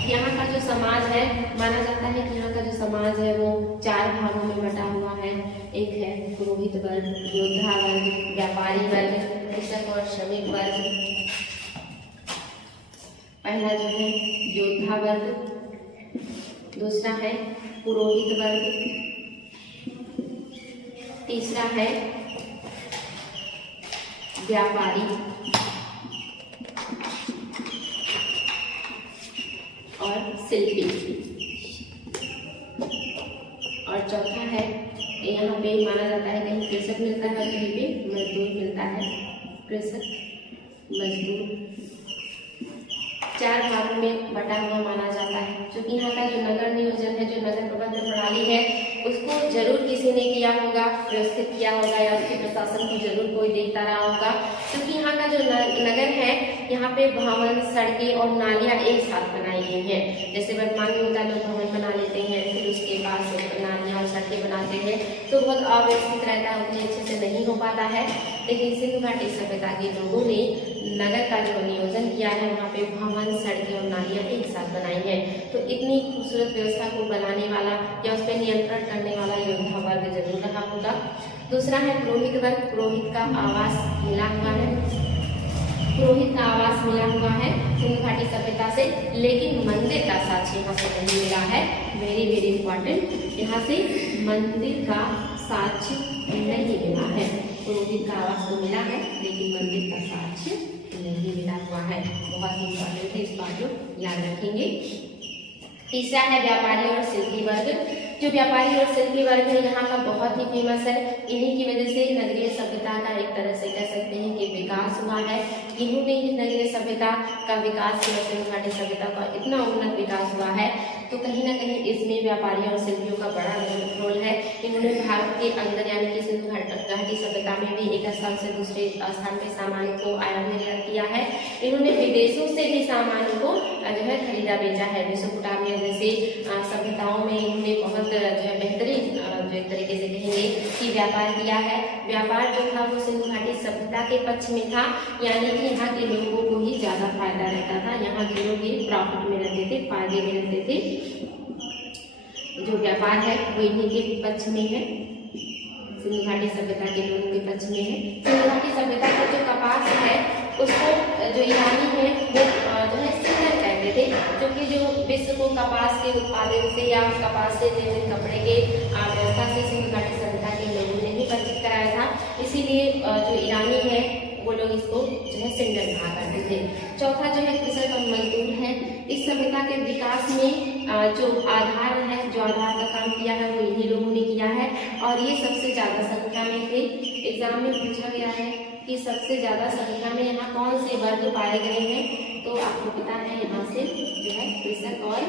यहाँ का जो समाज है माना जाता है कि यहाँ का जो समाज है वो 4 भागों में बटा हुआ है। एक है पुरोहित वर्ग, योद्धा वर्ग, व्यापारी वर्ग, कृषक और श्रमिक वर्ग। पहला जो है योद्धा वर्ग, दूसरा है पुरोहित वर्ग, तीसरा है व्यापारी और शिल्पी, और चौथा है यहाँ पे माना जाता है कहीं कृषक मिलता है और कहीं पे मजदूर मिलता है। कृषक, मजदूर 4 भागों में बटा हुआ माना जाता है। क्योंकि यहाँ का जो नगर नियोजन है, जो नगर प्रबंधन प्रणाली है, उसको जरूर किसी ने किया होगा, व्यवस्थित किया होगा या उसके प्रशासन को जरूर कोई देखता रहा होगा। क्योंकि यहाँ का जो नगर है, यहाँ पे भवन, सड़कें और नालियाँ एक साथ बनाई गई हैं। जैसे वर्तमान में होता है, लोग भवन बना लेते हैं, फिर उसके पास नालियाँ और सड़कें बनाते हैं, तो बहुत अव्यवस्थित रहता है, उतने अच्छे से नहीं हो पाता है। लेकिन सिंधु घाटी सभ्यता के लोगों ने नगर का जो नियोजन किया है, वहाँ पे भवन, सड़कें और नालियाँ एक साथ बनाई हैं। तो इतनी खूबसूरत व्यवस्था को बनाने वाला या उस पर नियंत्रण करने वाला योद्धा वर्ग जरूर रहा होगा। दूसरा है पुरोहित वर्ग, पुरोहित का आवास मिला हुआ है, पुरोहित का आवास मिला हुआ है सिंधु घाटी सभ्यता से, लेकिन मंदिर का साक्ष्य यहाँ से नहीं मिला है। वेरी वेरी इंपॉर्टेंट, यहाँ से मंदिर का साक्ष्य नहीं मिला है। पुरोहित का आवास तो मिला है लेकिन मंदिर का साक्ष्य नहीं मिला हुआ है। बहुत ही इंपॉर्टेंट है, इस बात को याद रखेंगे। तीसरा है व्यापारी और शिल्पी वर्ग। जो व्यापारी और शिल्पी वर्ग है यहाँ का बहुत ही फेमस है। इन्हीं की वजह से नगरीय सभ्यता का एक तरह से कह सकते हैं कि विकास हुआ है। इन्होंने ही नगरीय सभ्यता का विकास किया, सिंधु घाटी सभ्यता का इतना उन्नत विकास हुआ है। तो कहीं ना कहीं इसमें व्यापारियों और शिल्पियों का बड़ा रोल है। इन्होंने भारत के अंदर यानी कि सिंधु घाटी सभ्यता में भी एक स्थान से दूसरे स्थान पे सामान को आयात निर्यात किया है। इन्होंने विदेशों से भी सामान को जो है खरीदा बेचा है। मेसोपोटामिया जैसे सभ्यताओं में इन्होंने बहुत जो है बेहतरीन जो एक तरीके से कहेंगे कि व्यापार किया है। व्यापार जो था वो सिंधु घाटी सभ्यता के पक्ष में था, यानी कि यहाँ के लोगों को ही ज्यादा फायदा रहता था। यहाँ के लोग ही प्रॉफिट में रहते थे, फायदे में रहते थे। जो व्यापार है वो इन्हीं के पक्ष में है, सिंधु घाटी सभ्यता के लोगों के पक्ष में है। सिंधु घाटी सभ्यता का जो कपास है उसको जो ईरानी है वो जो है सिंदर कहते थे, क्योंकि जो विश्व को कपास के उत्पादन से या कपास से निर्मित कपड़े के व्यवस्था से सिंधु घाटी सभ्यता के लोगों ने ही परिचित कराया था। इसीलिए जो ईरानी है वो लोग इसको जो है सिंदर कहा करते थे। चौथा जो है कृषक और मजदूर है। इस सभ्यता के विकास में जो आधार है, जो आधार का काम किया है वो इन्हीं लोगों ने किया है और ये सबसे ज्यादा संख्या में थे। एग्जाम में पूछा गया है कि सबसे ज्यादा संख्या में यहाँ कौन से वर्ग पाए गए हैं, तो आपको पता है यहाँ से जो है कृषक और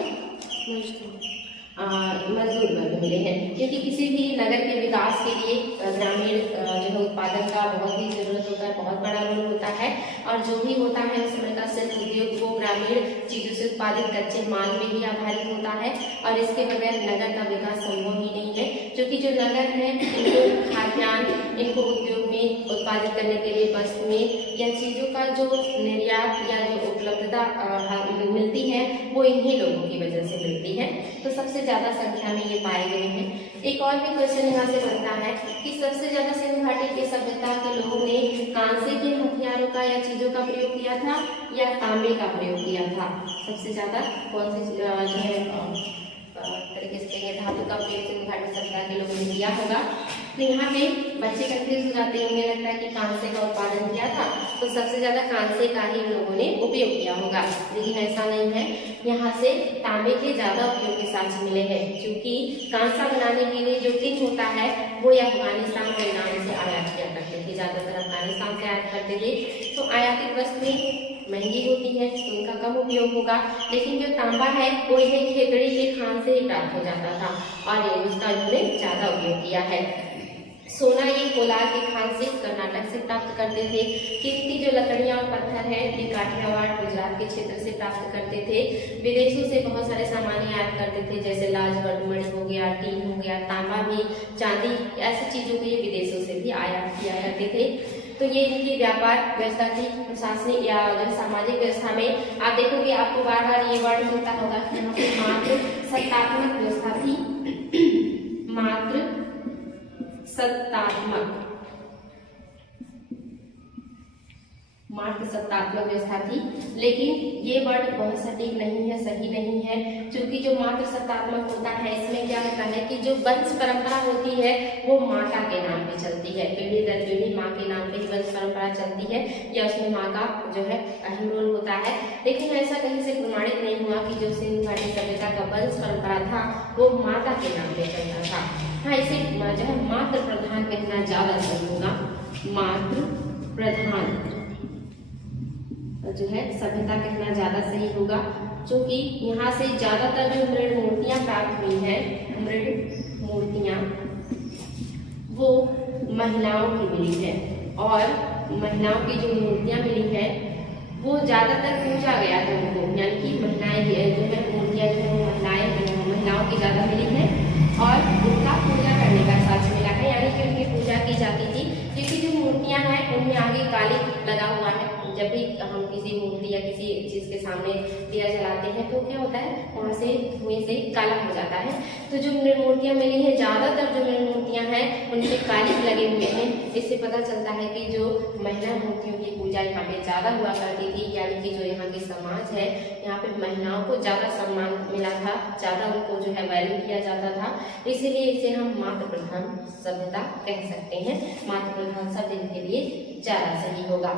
मजदूर वर्ग मिले हैं। क्योंकि किसी भी नगर के विकास के लिए ग्रामीण जो है उत्पादन का बहुत ही जरूरत होता है, बहुत बड़ा रोल होता है। और जो भी होता है उस समय का शिल्प उद्योग वो ग्रामीण चीजों से उत्पादित कच्चे माल में ही आधारित होता है और इसके बगैर नगर का विकास संभव ही नहीं है। क्योंकि जो नगर है इनको खाद्यान्न, इनको उद्योग में उत्पादित करने के लिए वस्तु में या चीजों का जो निर्यात या जो उपलब्धता मिलती है वो इन्हीं लोगों की वजह से मिलती है। तो सबसे ज्यादा संख्या में ये पाए गए हैं। एक और भी क्वेश्चन यहाँ से बनता है कि सबसे ज्यादा सिंधु घाटी की सभ्यता के लोगों ने कांसे के हथियारों का या चीजों का प्रयोग किया था या तांबे का प्रयोग किया था। सबसे ज्यादा कौन से जो है तरीके से धातु का प्रयोग सिंधु घाटी सभ्यता के लोगों ने किया होगा। तो यहाँ पे बच्चे कंफ्यूज हो जाते होंगे, लगता है कि कांसे का उत्पादन किया था तो सबसे ज्यादा कांसे का ही लोगों ने उपयोग किया होगा, लेकिन ऐसा नहीं है। यहाँ से तांबे के ज्यादा उपयोग के साक्ष्य मिले हैं, क्योंकि कांसा बनाने के लिए जो टिन होता है वो अफगानिस्तान और ईरान से आयात किया करते थे, ज्यादातर अफगानिस्तान से आयात करते थे। तो आयातित वस्तुएं महंगी होती है तो इनका कम उपयोग होगा, लेकिन जो तांबा है वो इन्हें खेकड़ी के खान से ही प्राप्त हो जाता था और उसका इन्होंने ज्यादा उपयोग किया है। सोना ये कोलार के खान से कर्नाटक से प्राप्त करते थे। कीमती जो लकड़ियां और पत्थर है ये काठियावाड़ गुजरात के क्षेत्र से प्राप्त करते थे। विदेशों से बहुत सारे सामान आयात करते थे, जैसे लाजवर्ड मणि हो गया, टीन हो गया, तांबा भी, चांदी, ऐसी चीजों को ये विदेशों से भी आयात किया करते थे। तो ये इनकी व्यापार व्यवस्था थी। प्रशासनिक या सामाजिक व्यवस्था में आप देखोगे आपको बार बार ये वर्ड मिलता होगा, यहाँ पे मात्र सत्तात्मक व्यवस्था थी, मात्र सत्तात्मक व्यवस्था थी। लेकिन ये वर्ड बहुत सटीक नहीं है, सही नहीं है, क्योंकि जो मात्र सत्तात्मक होता है इसमें क्या होता है कि जो वंश परंपरा होती है वो माता के नाम पे चलती है, पीढ़ी दर पीढ़ी माँ के नाम पे वंश परंपरा चलती है या उसमें माँ का जो है अहम रोल होता है। लेकिन ऐसा कहीं से प्रमाणित नहीं हुआ कि जो सिंधु घाटी सभ्यता का वंश परंपरा था वो माता के नाम पे चलता था। हाँ, इसे जो है मातृ प्रधान कहना ज्यादा सही होगा, मातृ प्रधान जो है सभ्यता कहना ज्यादा सही होगा, क्योंकि यहाँ से ज्यादातर जो मृद मूर्तियां प्राप्त हुई हैं, मृद मूर्तियां वो महिलाओं की मिली है और महिलाओं की जो मूर्तियां मिली है वो ज्यादातर पूजा गया है उनको, यानी कि महिलाएं जो है मूर्तियां जो है महिलाओं की ज्यादा मिली है और उनका पूजा करने का साक्ष्य मिला है, यानी कि उनकी पूजा की जाती थी। क्योंकि जो मूर्तियां हैं उनमें आगे काली लगा हुआ है। जब भी हम किसी मूर्ति या किसी चीज के सामने दिया जलाते हैं तो क्या होता है, वहां से धुएं से काला हो जाता है। तो जो मूर्तियां मिली है, ज्यादातर जो मूर्तियां हैं उनपे काली लगे हुए हैं। इससे पता चलता है कि जो महिला मूर्तियों की पूजा यहाँ पे ज्यादा हुआ करती थी, यानी कि जो यहाँ की समाज है यहाँ पे महिलाओं को ज्यादा सम्मान मिला था, ज्यादा उनको जो है वैल्यू किया जाता था। इसीलिए इसे हम मातृ प्रधान सभ्यता कह सकते हैं। मातृ प्रधान शब्द इनके लिए ज्यादा सही होगा।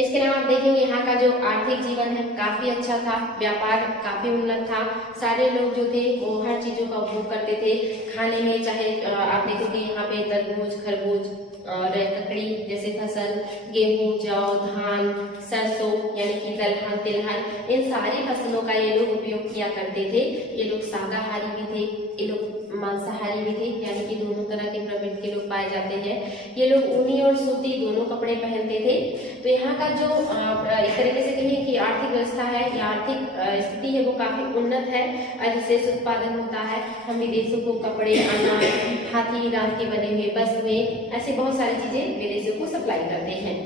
इसके अलावा आप देखेंगे यहाँ का जो आर्थिक जीवन है काफी अच्छा था, व्यापार काफी उन्नत था, सारे लोग जो थे वो हर चीजों का उपभोग करते थे खाने में, चाहे आप देखोगे यहाँ पे तरबूज, खरबूज और ककड़ी जैसे फसल, गेहूं, जौ, धान, सरसों यानी कि दलहन, तिलहन, इन सारी फसलों का ये लोग उपयोग किया करते थे। ये लोग शाकाहारी भी थे, ये लोग मांसाहारी भी थे, यानी कि दोनों तरह के प्रवृत्ति के लोग पाए जाते हैं। ये लोग ऊनी और सूती दोनों कपड़े पहनते थे। तो यहाँ का जो एक तरीके से कहिए कि आर्थिक व्यवस्था है या आर्थिक स्थिति है वो काफी उन्नत है, जिससे उत्पादन होता है। हम विदेशों को कपड़े, अनाज, हाथी दांत के बने हुए वस्त्र, ऐसे बहुत सारी चीजें विदेशों को सप्लाई करते हैं।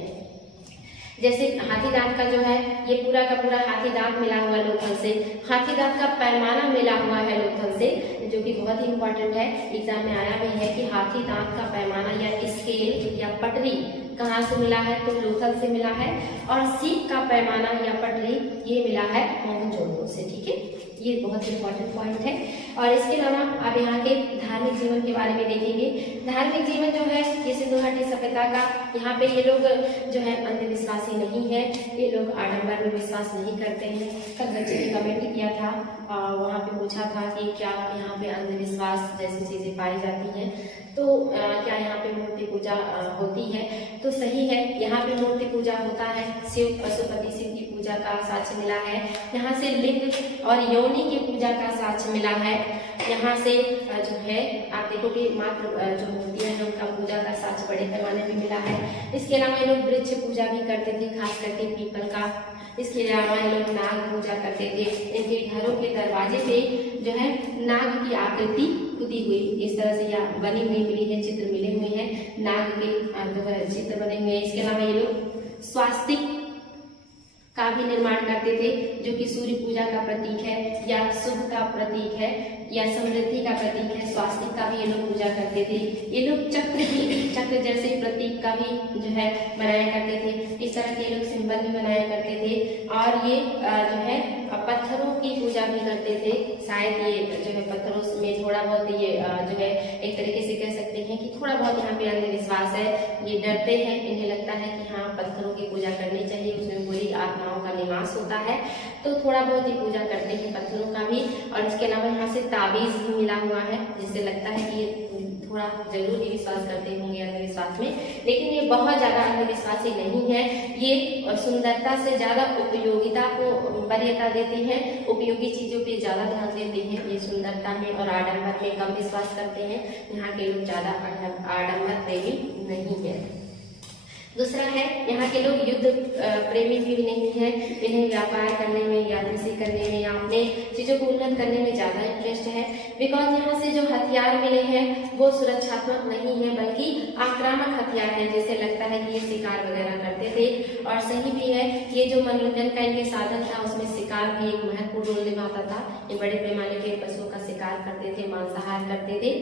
जैसे हाथी दांत का जो है ये पूरा का पूरा हाथी दांत मिला हुआ लोथल से, हाथी दांत का पैमाना मिला हुआ है लोथल से, जो कि बहुत ही इंपॉर्टेंट है, एग्जाम में आया भी है कि हाथी दांत का पैमाना या स्केल या पटरी कहाँ से मिला है, तो लोथल से मिला है। और सीप का पैमाना या पटरी ये मिला है मोहनजोदड़ो से। ठीक है, ये बहुत इंपॉर्टेंट पॉइंट है। और इसके अलावा आप यहाँ के धार्मिक जीवन के बारे में देखेंगे। धार्मिक जीवन जो है ये सिंधु घाटी सभ्यता का, यहाँ पे ये लोग जो है अंधविश्वासी नहीं है, ये लोग आडंबर में विश्वास नहीं करते हैं। कल बच्चे ने कमेंट किया था, वहाँ पे पूछा था कि क्या यहाँ पे अंधविश्वास जैसी चीजें पाई जाती हैं, तो क्या यहाँ पे मूर्ति पूजा होती है, तो सही है, यहाँ पे मूर्ति पूजा होता है। शिव, पशुपति शिव की पूजा का साक्ष्य मिला है। यहाँ से लिंग और योनि की पूजा का साक्ष्य मिला है। यहाँ से जो है आप देखोगे मात्र जो मूर्तियां हैं उनका पूजा का साक्ष्य बड़े पैमाने में मिला है। इसके अलावा ये लोग वृक्ष पूजा भी करते थे, खास करके पीपल का। इसके अलावा ये लोग नाग पूजा करते थे। इनके घरों के दरवाजे पे जो है नाग की आकृति खुदी हुई इस तरह से या बनी हुई मिली है, चित्र मिले हुए हैं, नाग के जो है चित्र बने हुए हैं। इसके अलावा ये लोग स्वास्तिक का भी निर्माण करते थे, जो कि सूर्य पूजा का प्रतीक है या शुभ का प्रतीक है या समृद्धि का प्रतीक है। स्वास्तिक का भी ये लोग पूजा करते थे। ये लोग चक्र जैसे प्रतीक का भी जो है बनाया करते थे। इस तरह के लोग सिंबल भी बनाया करते थे। और ये जो है पत्थरों की पूजा भी करते थे। शायद ये जो है पत्थरों में थोड़ा बहुत ये जो है एक तरीके से कह सकते हैं कि थोड़ा बहुत यहाँ पे अंधविश्वास है। ये डरते हैं, इन्हें लगता है कि हाँ पत्थरों की पूजा करनी चाहिए, उसमें बुरी आत्माओं का निवास होता है, तो थोड़ा बहुत ही पूजा करते हैं पत्थरों का भी। और इसके अलावा यहाँ से ताबीज भी मिला हुआ है, जिससे लगता है कि ये थोड़ा जरूर ही विश्वास करते होंगे अंधविश्वास में, लेकिन ये बहुत ज्यादा अंधविश्वासी नहीं है। ये सुंदरता से ज्यादा उपयोगिता को वरीयता देते हैं, उपयोगी चीजों पे ज्यादा ध्यान देते हैं। ये सुंदरता में और आडंबर में कम विश्वास करते हैं। यहाँ के लोग ज्यादा आडंबर प्रेमी नहीं है। दूसरा है यहाँ के लोग युद्ध प्रेमी भी नहीं है। इन्हें व्यापार करने में या कृषि करने में या अपने चीजों को उन्नत करने में ज्यादा इंटरेस्ट है। बिकॉज यहाँ से जो हथियार मिले हैं वो सुरक्षात्मक नहीं है, बल्कि आक्रामक हथियार है। जैसे लगता है कि ये शिकार वगैरह करते थे, और सही भी है। ये जो मनोरंजन का इनके साधन था उसमें शिकार भी एक महत्वपूर्ण रोल निभाता था। ये बड़े पैमाने के पशुओं का शिकार करते थे, मांसाहार करते थे।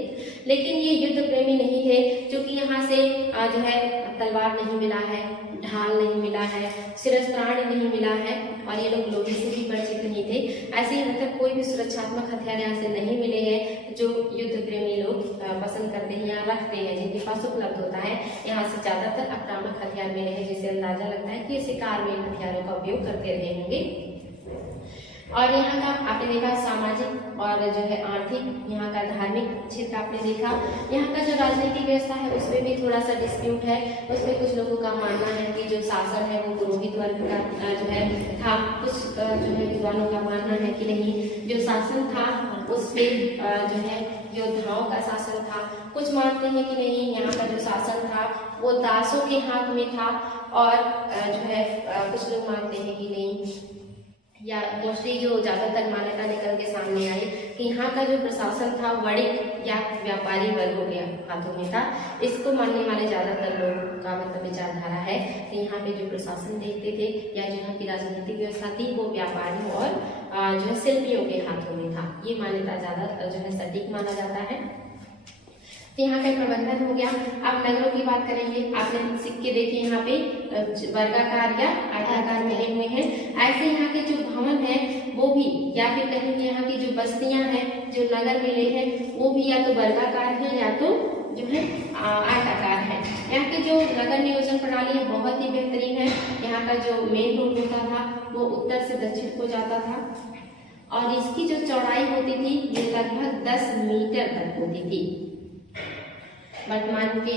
लेकिन ये युद्ध प्रेमी नहीं थे, क्योंकि यहाँ से जो है तलवार नहीं मिला है, ढाल नहीं मिला है, शिरस्त्राण नहीं मिला है, और ये लोग लोहे से भी परिचित नहीं थे। ऐसे ही मतलब कोई भी सुरक्षात्मक हथियार यहाँ से नहीं मिले हैं जो युद्ध प्रेमी लोग पसंद करते हैं या रखते हैं, जिनके पास उपलब्ध होता है। यहाँ से ज्यादातर आक्रामक हथियार मिले हैं, जिससे अंदाजा लगता है कि शिकार में इन हथियारों का उपयोग करते रहे होंगे। और यहाँ का आपने देखा सामाजिक और जो है आर्थिक, यहाँ का धार्मिक क्षेत्र आपने देखा। यहाँ का जो राजनीतिक व्यवस्था है उसमें भी थोड़ा सा डिस्प्यूट है। उसमें कुछ लोगों का मानना है कि जो शासन है वो पुरोहित वर्ग का जो है था, कुछ जो है विद्वानों का मानना है कि नहीं, जो शासन था उसपे जो है योद्धाओं का शासन था। कुछ मानते हैं कि नहीं, यहाँ का जो शासन था वो दासों के हाथ में था, और जो है कुछ लोग मानते हैं कि नहीं, या मोस्टली जो ज्यादातर मान्यता निकल के सामने आई कि यहाँ का जो प्रशासन था वणिक या व्यापारी वर्गों के हाथों में था। इसको मानने वाले ज्यादातर लोगों का मतलब विचारधारा है कि यहाँ पे जो प्रशासन देखते थे या जो यहाँ की राजनीतिक व्यवस्था थी वो व्यापारियों और जो है शिल्पियों के हाथों में था। ये मान्यता ज्यादा जो है सटीक माना जाता है। तो यहाँ का प्रबंधन हो गया। अब नगरों की बात करेंगे। आपने सिक्के देखे यहाँ पे वर्गाकार या आयताकार मिले हुए हैं। ऐसे यहाँ के जो भवन है वो भी, या फिर कहेंगे यहाँ की जो बस्तियां हैं, जो नगर मिले हैं वो भी या तो वर्गाकार है या तो जो है आयताकार है। यहाँ की जो नगर नियोजन प्रणाली है बहुत ही बेहतरीन है। यहाँ यहाँ का जो मेन रोड होता था वो उत्तर से दक्षिण को जाता था और इसकी जो चौड़ाई होती थी ये लगभग 10 मीटर तक होती थी। वर्तमान के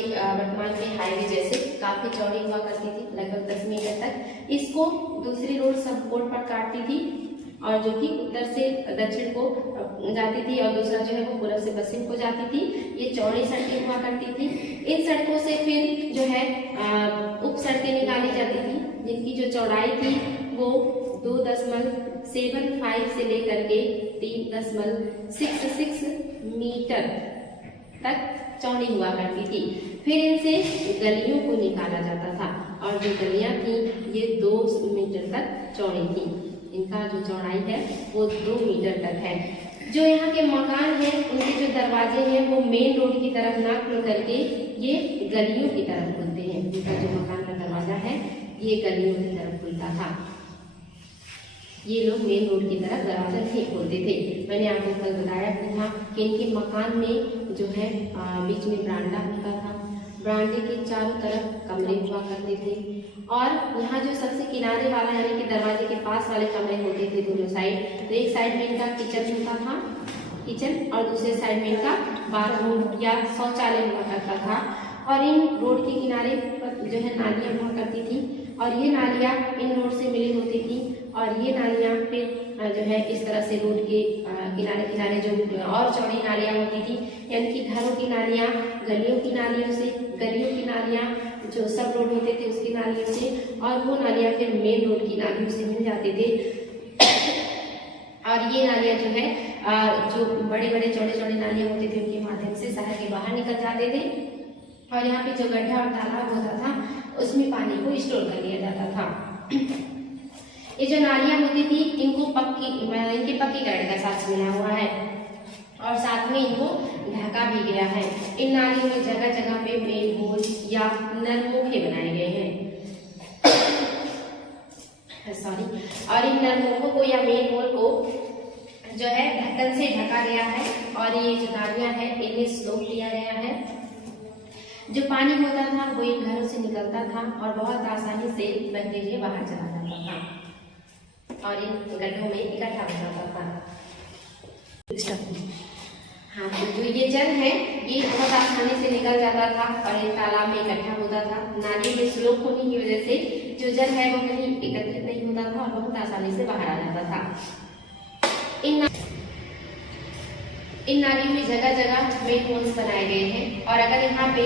हाईवे जैसे काफी चौड़ी हुआ करती थी, लगभग 10 मीटर तक। इसको दूसरी रोड सब पोल पर काटती थी और जो कि उत्तर से दक्षिण को जाती थी और दूसरा जो है वो पूर्व से पश्चिम को जाती थी। ये चौड़ी सड़कें हुआ करती थी। इन सड़कों से फिर जो है उप सड़कें निकाली जाती थी जिनकी जो चौड़ाई थी वो 2.75 से लेकर के 3.66 मीटर तक चौड़ी हुआ करती थी। फिर इनसे गलियों को निकाला जाता था और जो गलियां थी ये 2 मीटर तक चौड़ी थी। इनका जो चौड़ाई है वो 2 मीटर तक है। जो यहाँ के मकान हैं उनके जो दरवाजे हैं वो मेन रोड की तरफ ना खुल करके ये गलियों की तरफ खुलते हैं। इनका जो मकान का दरवाजा है ये गलियों की तरफ खुलता था। ये लोग मेन रोड की तरफ दरवाजा नहीं खोलते थे। मैंने आपको कल बताया था कि इनके मकान में जो है बीच में बरामदा होता था। बरामदे के चारों तरफ कमरे हुआ करते थे और यहाँ जो सबसे किनारे वाला यानी कि दरवाजे के पास वाले कमरे होते थे दोनों साइड, तो एक साइड में इनका किचन होता था, किचन, और दूसरे साइड में इनका बाथरूम या शौचालय हुआ करता था। और इन रोड के किनारे पर जो है नालियाँ हुआ करती थी और ये नालियाँ इन रोड से मिली होती थी और ये नालियाँ फिर जो है इस तरह से रोड के किनारे किनारे जो और चौड़ी नालियाँ होती थी, यानी कि घरों की नालियाँ गलियों की नालियों से, गलियों की नालियाँ जो सब रोड होते थे उसकी नालियों से, और वो नालियाँ फिर मेन रोड की नालियों से मिल जाते थे। और ये नालियाँ जो है जो बड़े बड़े चौड़े चौड़े नालियाँ होते थे उनके माध्यम से शहर के बाहर निकल जाते थे और यहाँ पे जो गड्ढा और तालाब होता था उसमें पानी को स्टोर कर लिया जाता था। ये जो नालियाँ होती थी इनको इनके पक्की गाड़ी का साथ मिला हुआ है और साथ में इनको ढका भी गया है। इन नालियों में जगह जगह पे मेन होल या नरमुखे बनाए गए हैं। और इन नरमुखों को या मेन होल को जो है ढक्कन से ढका गया है और ये जो नालियाँ हैं इन्हें स्लोप दिया गया है। जो पानी होता था वो इन घरों से निकलता था और बहुत आसानी से बहते हुए बाहर चला जाता था और इन गड्ढों में इकट्ठा हो जाता था। हाँ, तो जो ये जल है ये बहुत आसानी से निकल जाता था और एक तालाब में इकट्ठा होता था। नाली में स्लोप होने की वजह से जो जल है वो कहीं एकत्रित नहीं होता था और बहुत आसानी से बाहर आ जाता था। इन नालियों में जगह जगह मेन होल्स बनाए गए हैं और अगर यहाँ पे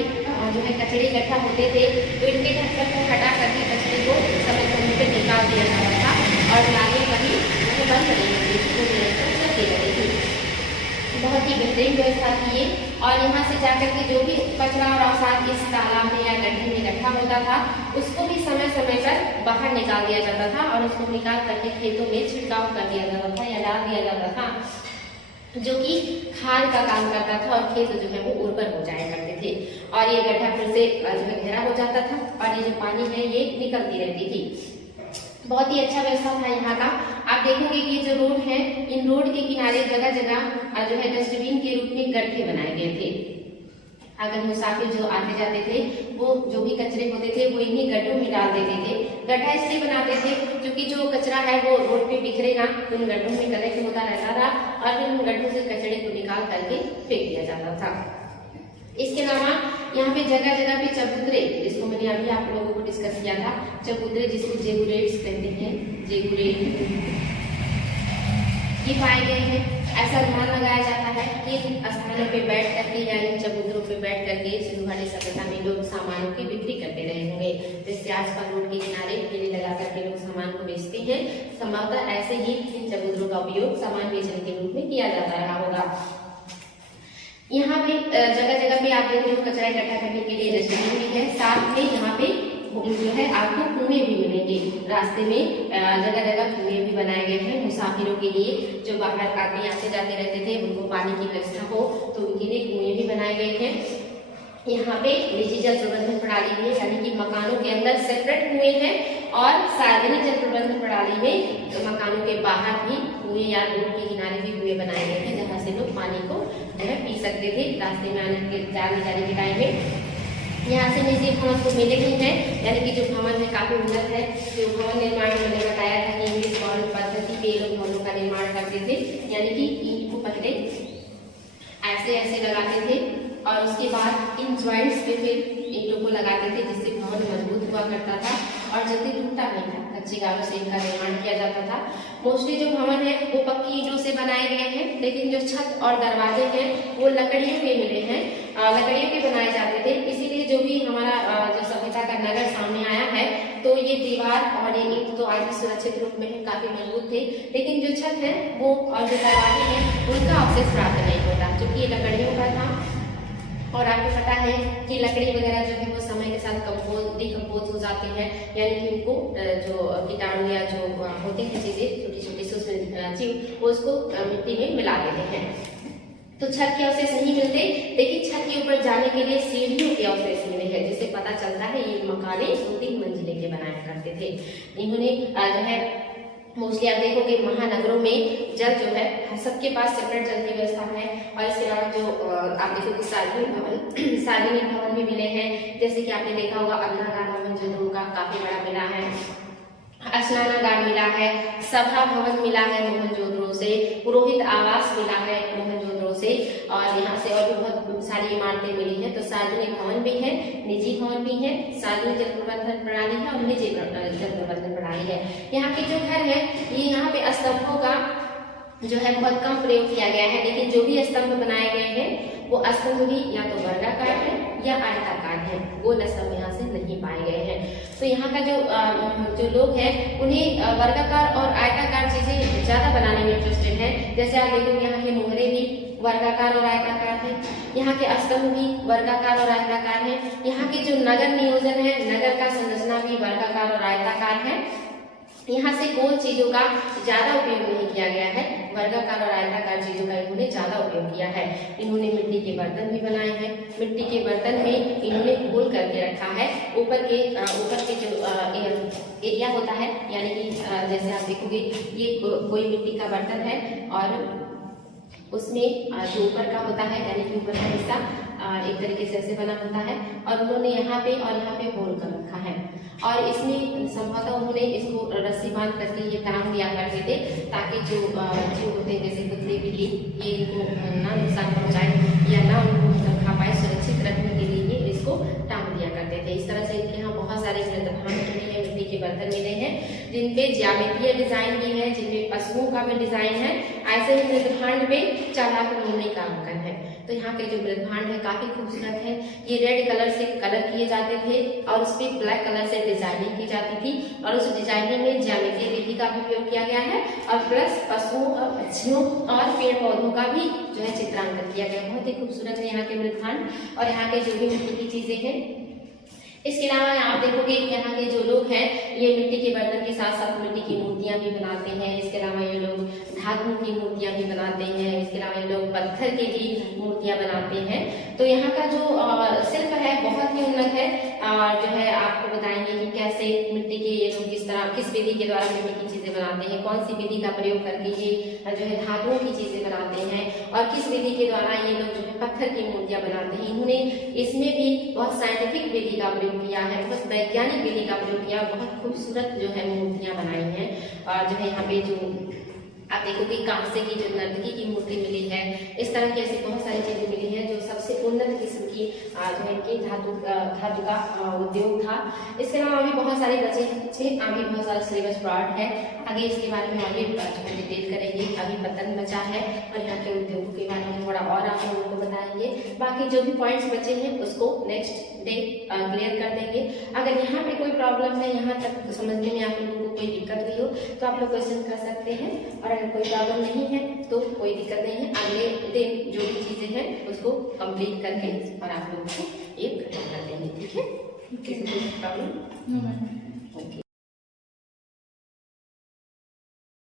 जो है कचड़े इकट्ठा होते थे तो इनके ढक्कन को हटा करके कचड़े को समय समय पे निकाल दिया जाता था और नाली कभी बंद नहीं होती थी। बहुत ही बेहतरीन व्यवस्था थी ये। और यहाँ से जाकर के जो भी कचरा और अवसाद इस तालाब में या गड्ढे में इकट्ठा होता था उसको भी समय समय पर बाहर निकाल दिया जाता था और उसको निकाल करके खेतों में छिड़काव कर दिया जाता था या डाल दिया जाता था, जो कि खाद का काम करता था और खेत जो है वो उर्वर हो जाया करते थे। और ये गड्ढा फिर से जो है गहरा हो जाता था और ये जो पानी है ये निकलती रहती थी। बहुत ही अच्छा व्यवस्था था यहाँ का। आप देखोगे कि जो रोड है इन रोड के किनारे जगह जगह जो है डस्टबिन के रूप में गड्ढे बनाए गए थे। अगर मुसाफिर जो आते जाते थे वो जो भी कचरे होते थे वो इन्हीं गड्ढों में डाल देते थे। गड्ढा इसलिए बनाते थे क्योंकि जो कचरा है वो रोड पे बिखरेगा तो उन गड्ढों में कलेक्ट होता रहता था और फिर उन गड्ढों से कचरे को निकाल करके फेंक दिया जाता था। इसके अलावा यहाँ पे जगह जगह पे चबूतरे, जिसको मैंने अभी आप लोगों को डिस्कस किया था, चबूतरे जिसको जेगुरेट्स कहते हैं, जेगुरेट, ये पाए गए हैं। ऐसा अनुमान लगाया जाता है कि इन स्थानों पे बैठ करके या इन चबूतरों पे बैठ करके सिंधु घाटी सभ्यता में लोग सामानों की बिक्री करते रहे होंगे। जैसे आजकल रोड के किनारे ठेले लगा करके लोग सामान को बेचते हैं, संभवतः ऐसे ही इन चबूतरों का उपयोग सामान बेचने के रूप में किया जाता रहा होगा। यहाँ पे जगह जगह पे आप देख रहे हो कचरा इकट्ठा करने के लिए डस्टबिन भी है। साथ में यहाँ पे जो है आपको कुएं भी मिलेंगे। रास्ते में जगह जगह कुएं भी बनाए गए हैं मुसाफिरों के लिए, जो बाहर आते जाते रहते थे उनको पानी की व्यवस्था हो तो उनके लिए कुएं भी बनाए गए हैं। यहाँ पे निजी जल प्रबंधन प्रणाली में यानी कि मकानों के अंदर सेपरेट कुएं हैं और सार्वजनिक जल प्रबंधन प्रणाली में तो मकानों के बाहर भी कुएं या रोड के किनारे भी कुएं बनाए गए हैं जहाँ से लोग पानी को जो है पी सकते थे रास्ते में आने जाने के टाइम में। यहाँ से निजी भवन को मिले ही हैं, यानी कि जो भवन है काफी उन्नत है। जो भवन निर्माण मैंने बताया था कि इंग्लिश भवन पद्धति पे लोग भवनों का निर्माण करते थे, यानी कि ईंट को पहले ऐसे ऐसे लगाते थे और उसके बाद इन ज्वाइंट्स पे फिर ईंटों को लगाते थे, जिससे भवन मजबूत हुआ करता था और जल्दी टूटता नहीं था। कच्चे गारों से इनका निर्माण किया जाता था। मोस्टली जो भवन है वो पक्की ईंटों से बनाए गए हैं, लेकिन जो छत और दरवाजे हैं वो लकड़ियों के मिले हैं, लकड़ियों के बनाए जाते थे। इसीलिए जो भी हमारा जो सभ्यता का नगर सामने आया है, तो ये दीवार और ये ईंट तो आज भी सुरक्षित रूप में है, काफी मजबूत थे, लेकिन जो छत है वो और जो दरवाजे हैं उनका अवशेष प्राप्त नहीं होता, क्योंकि ये लकड़ियों का था। और आपको पता है कि लकड़ी वगैरह जो है वो समय के साथ डिकम्पोज हो जाते हैं, यानी कि उनको जो कीटाणु या जो होते हैं चीजें छोटी छोटी सूक्ष्म जीव वो उसको मिट्टी में मिला देते हैं। तो छत के अवशेष नहीं मिलते, लेकिन छत के ऊपर जाने के लिए सीढ़ियों के अवशेष मिले हैं, जिससे पता चलता है ये मकाने 2-3 मंजिले के बनाया करते थे। इन्होंने जो है मोस्टली आप देखोगे महानगरों में जल जो है सबके पास सेपरेट जल की व्यवस्था है। और इसके अलावा जो आप देखोगे सार्वजनिक भवन भी मिले हैं, जैसे कि आपने देखा होगा अन्नागार मोहनजोदड़ो का काफी बड़ा मिला है, स्नानागार मिला है, सभा भवन मिला है मोहनजोदड़ो से, पुरोहित आवास मिला है मोहनजोदड़ो से, और यहाँ से और भी बहुत सारी इमारतें मिली हैं। तो सार्वजनिक भवन भी है, निजी भवन भी है, सार्वजनिक जल प्रबंधन प्रणाली है और निजी जल प्रबंधन प्रणाली है। यहाँ के जो घर है ये यहाँ पे स्तंभों का जो है बहुत कम प्रयोग किया गया है, लेकिन जो भी स्तंभ बनाए गए हैं वो स्तंभ भी या तो वर्गाकार है या आयताकार है, गोल स्तंभ यहाँ से नहीं पाए गए हैं। तो यहाँ का जो लोग हैं उन्हें वर्गाकार और आयताकार चीजें ज्यादा बनाने में इंटरेस्टेड है। जैसे आप देखोगे यहाँ के मोहरे भी वर्गाकार और आयताकार है, यहाँ के स्तंभ भी वर्गाकार और आयताकार है, यहाँ के जो नगर नियोजन है, नगर का संरचना भी वर्गाकार और आयताकार है। यहाँ से गोल चीजों का ज्यादा उपयोग नहीं किया गया है, वर्गाकार और आयताकार चीजों का इन्होंने ज्यादा उपयोग किया है। इन्होंने मिट्टी के बर्तन भी बनाए हैं, मिट्टी के बर्तन में इन्होंने गोल करके रखा है। ऊपर के जो एरिया होता है, यानी कि जैसे आप देखोगे ये कोई मिट्टी का बर्तन है और उसमें जो ऊपर का होता है, यानी कि ऊपर का हिस्सा एक तरीके से ऐसे बना होता है और उन्होंने यहाँ पे और यहाँ पे होल कर रखा है। और इसमें संभवतः उन्होंने इसको रस्सी बांध करके ये टांग दिया करते थे, ताकि जो जीव होते हैं जैसे कुत्ते बिल्ली ये इनको ना नुकसान पहुंचाए या ना उनको खा पाए, सुरक्षित रखने के लिए ये इसको टांग दिया करते थे। इस तरह से इनके यहाँ बहुत सारे मिट्टी के बर्तन मिले हैं, जिनपे ज्यामितीय डिजाइन भी है, जिनमें पशुओं का भी डिजाइन है। ऐसे ही मृदभांड में चालाक नमूने का अंकन है। तो यहाँ के जो मृदभांड है काफी खूबसूरत है। ये रेड कलर से कलर किए जाते थे और उस पर ब्लैक कलर से डिजाइनिंग की जाती थी, और उस डिजाइनिंग में ज्यामितीय विधि का भी उपयोग किया गया है और प्लस पशुओं और पक्षियों और पेड़ पौधों का भी जो है चित्रांकन किया गया। बहुत ही खूबसूरत है यहाँ के मृदभांड और यहाँ के जो भी मिट्टी की चीजें हैं। इसके अलावा आप देखोगे यहाँ के जो लोग हैं ये मिट्टी के बर्तन के साथ साथ मिट्टी की मूर्तियां भी बनाते हैं। इसके अलावा ये लोग धातु की मूर्तियां भी बनाते हैं। इसके अलावा ये लोग पत्थर की भी मूर्तियां बनाते हैं। तो यहाँ का जो शिल्प है बहुत ही उन्नत है। और जो है आपको बताएंगे कि कैसे मिट्टी के ये लोग किस विधि के द्वारा मिट्टी की चीजें बनाते हैं, कौन सी विधि का प्रयोग करके ये जो है धातुओं की चीजें बनाते हैं, और किस विधि के द्वारा ये लोग जो है पत्थर की मूर्तियां बनाते हैं। इन्होंने इसमें भी बहुत साइंटिफिक विधि का प्रयोग किया है, बहुत वैज्ञानिक विधि का प्रयोग किया, बहुत खूबसूरत जो है मूर्तियां बनाई हैं। और जो है यहाँ पे जो आप देखोगे कांसे की जो नर्तकी की मूर्ति मिली है, इस तरह की ऐसी बहुत सारी चीजें मिली है जो सबसे उन्नत किस्म की जो है कि धातु का उद्योग था। इसके अलावा भी बहुत सारे बचे आगे बहुत सारा सिलेबस पार्ट है, आगे इसके बारे में आगे जो है डिटेल करेंगे। अभी पतन बचा है और यहाँ के उद्योगों के बारे में थोड़ा और आप लोगों को बताएंगे। बाकी जो भी पॉइंट्स बचे हैं उसको नेक्स्ट डे क्लियर कर देंगे। अगर यहाँ पे कोई प्रॉब्लम है, यहाँ तक समझने में आप लोगों को कोई दिक्कत हुई हो तो आप लोग क्वेश्चन कर सकते हैं, और अगर कोई प्रॉब्लम नहीं है तो कोई दिक्कत नहीं है। अगले दिन जो भी चीजें हैं उसको कंप्लीट करके और आप लोगों को ये खत्म कर देंगे। ठीक है, किसी को प्रॉब्लम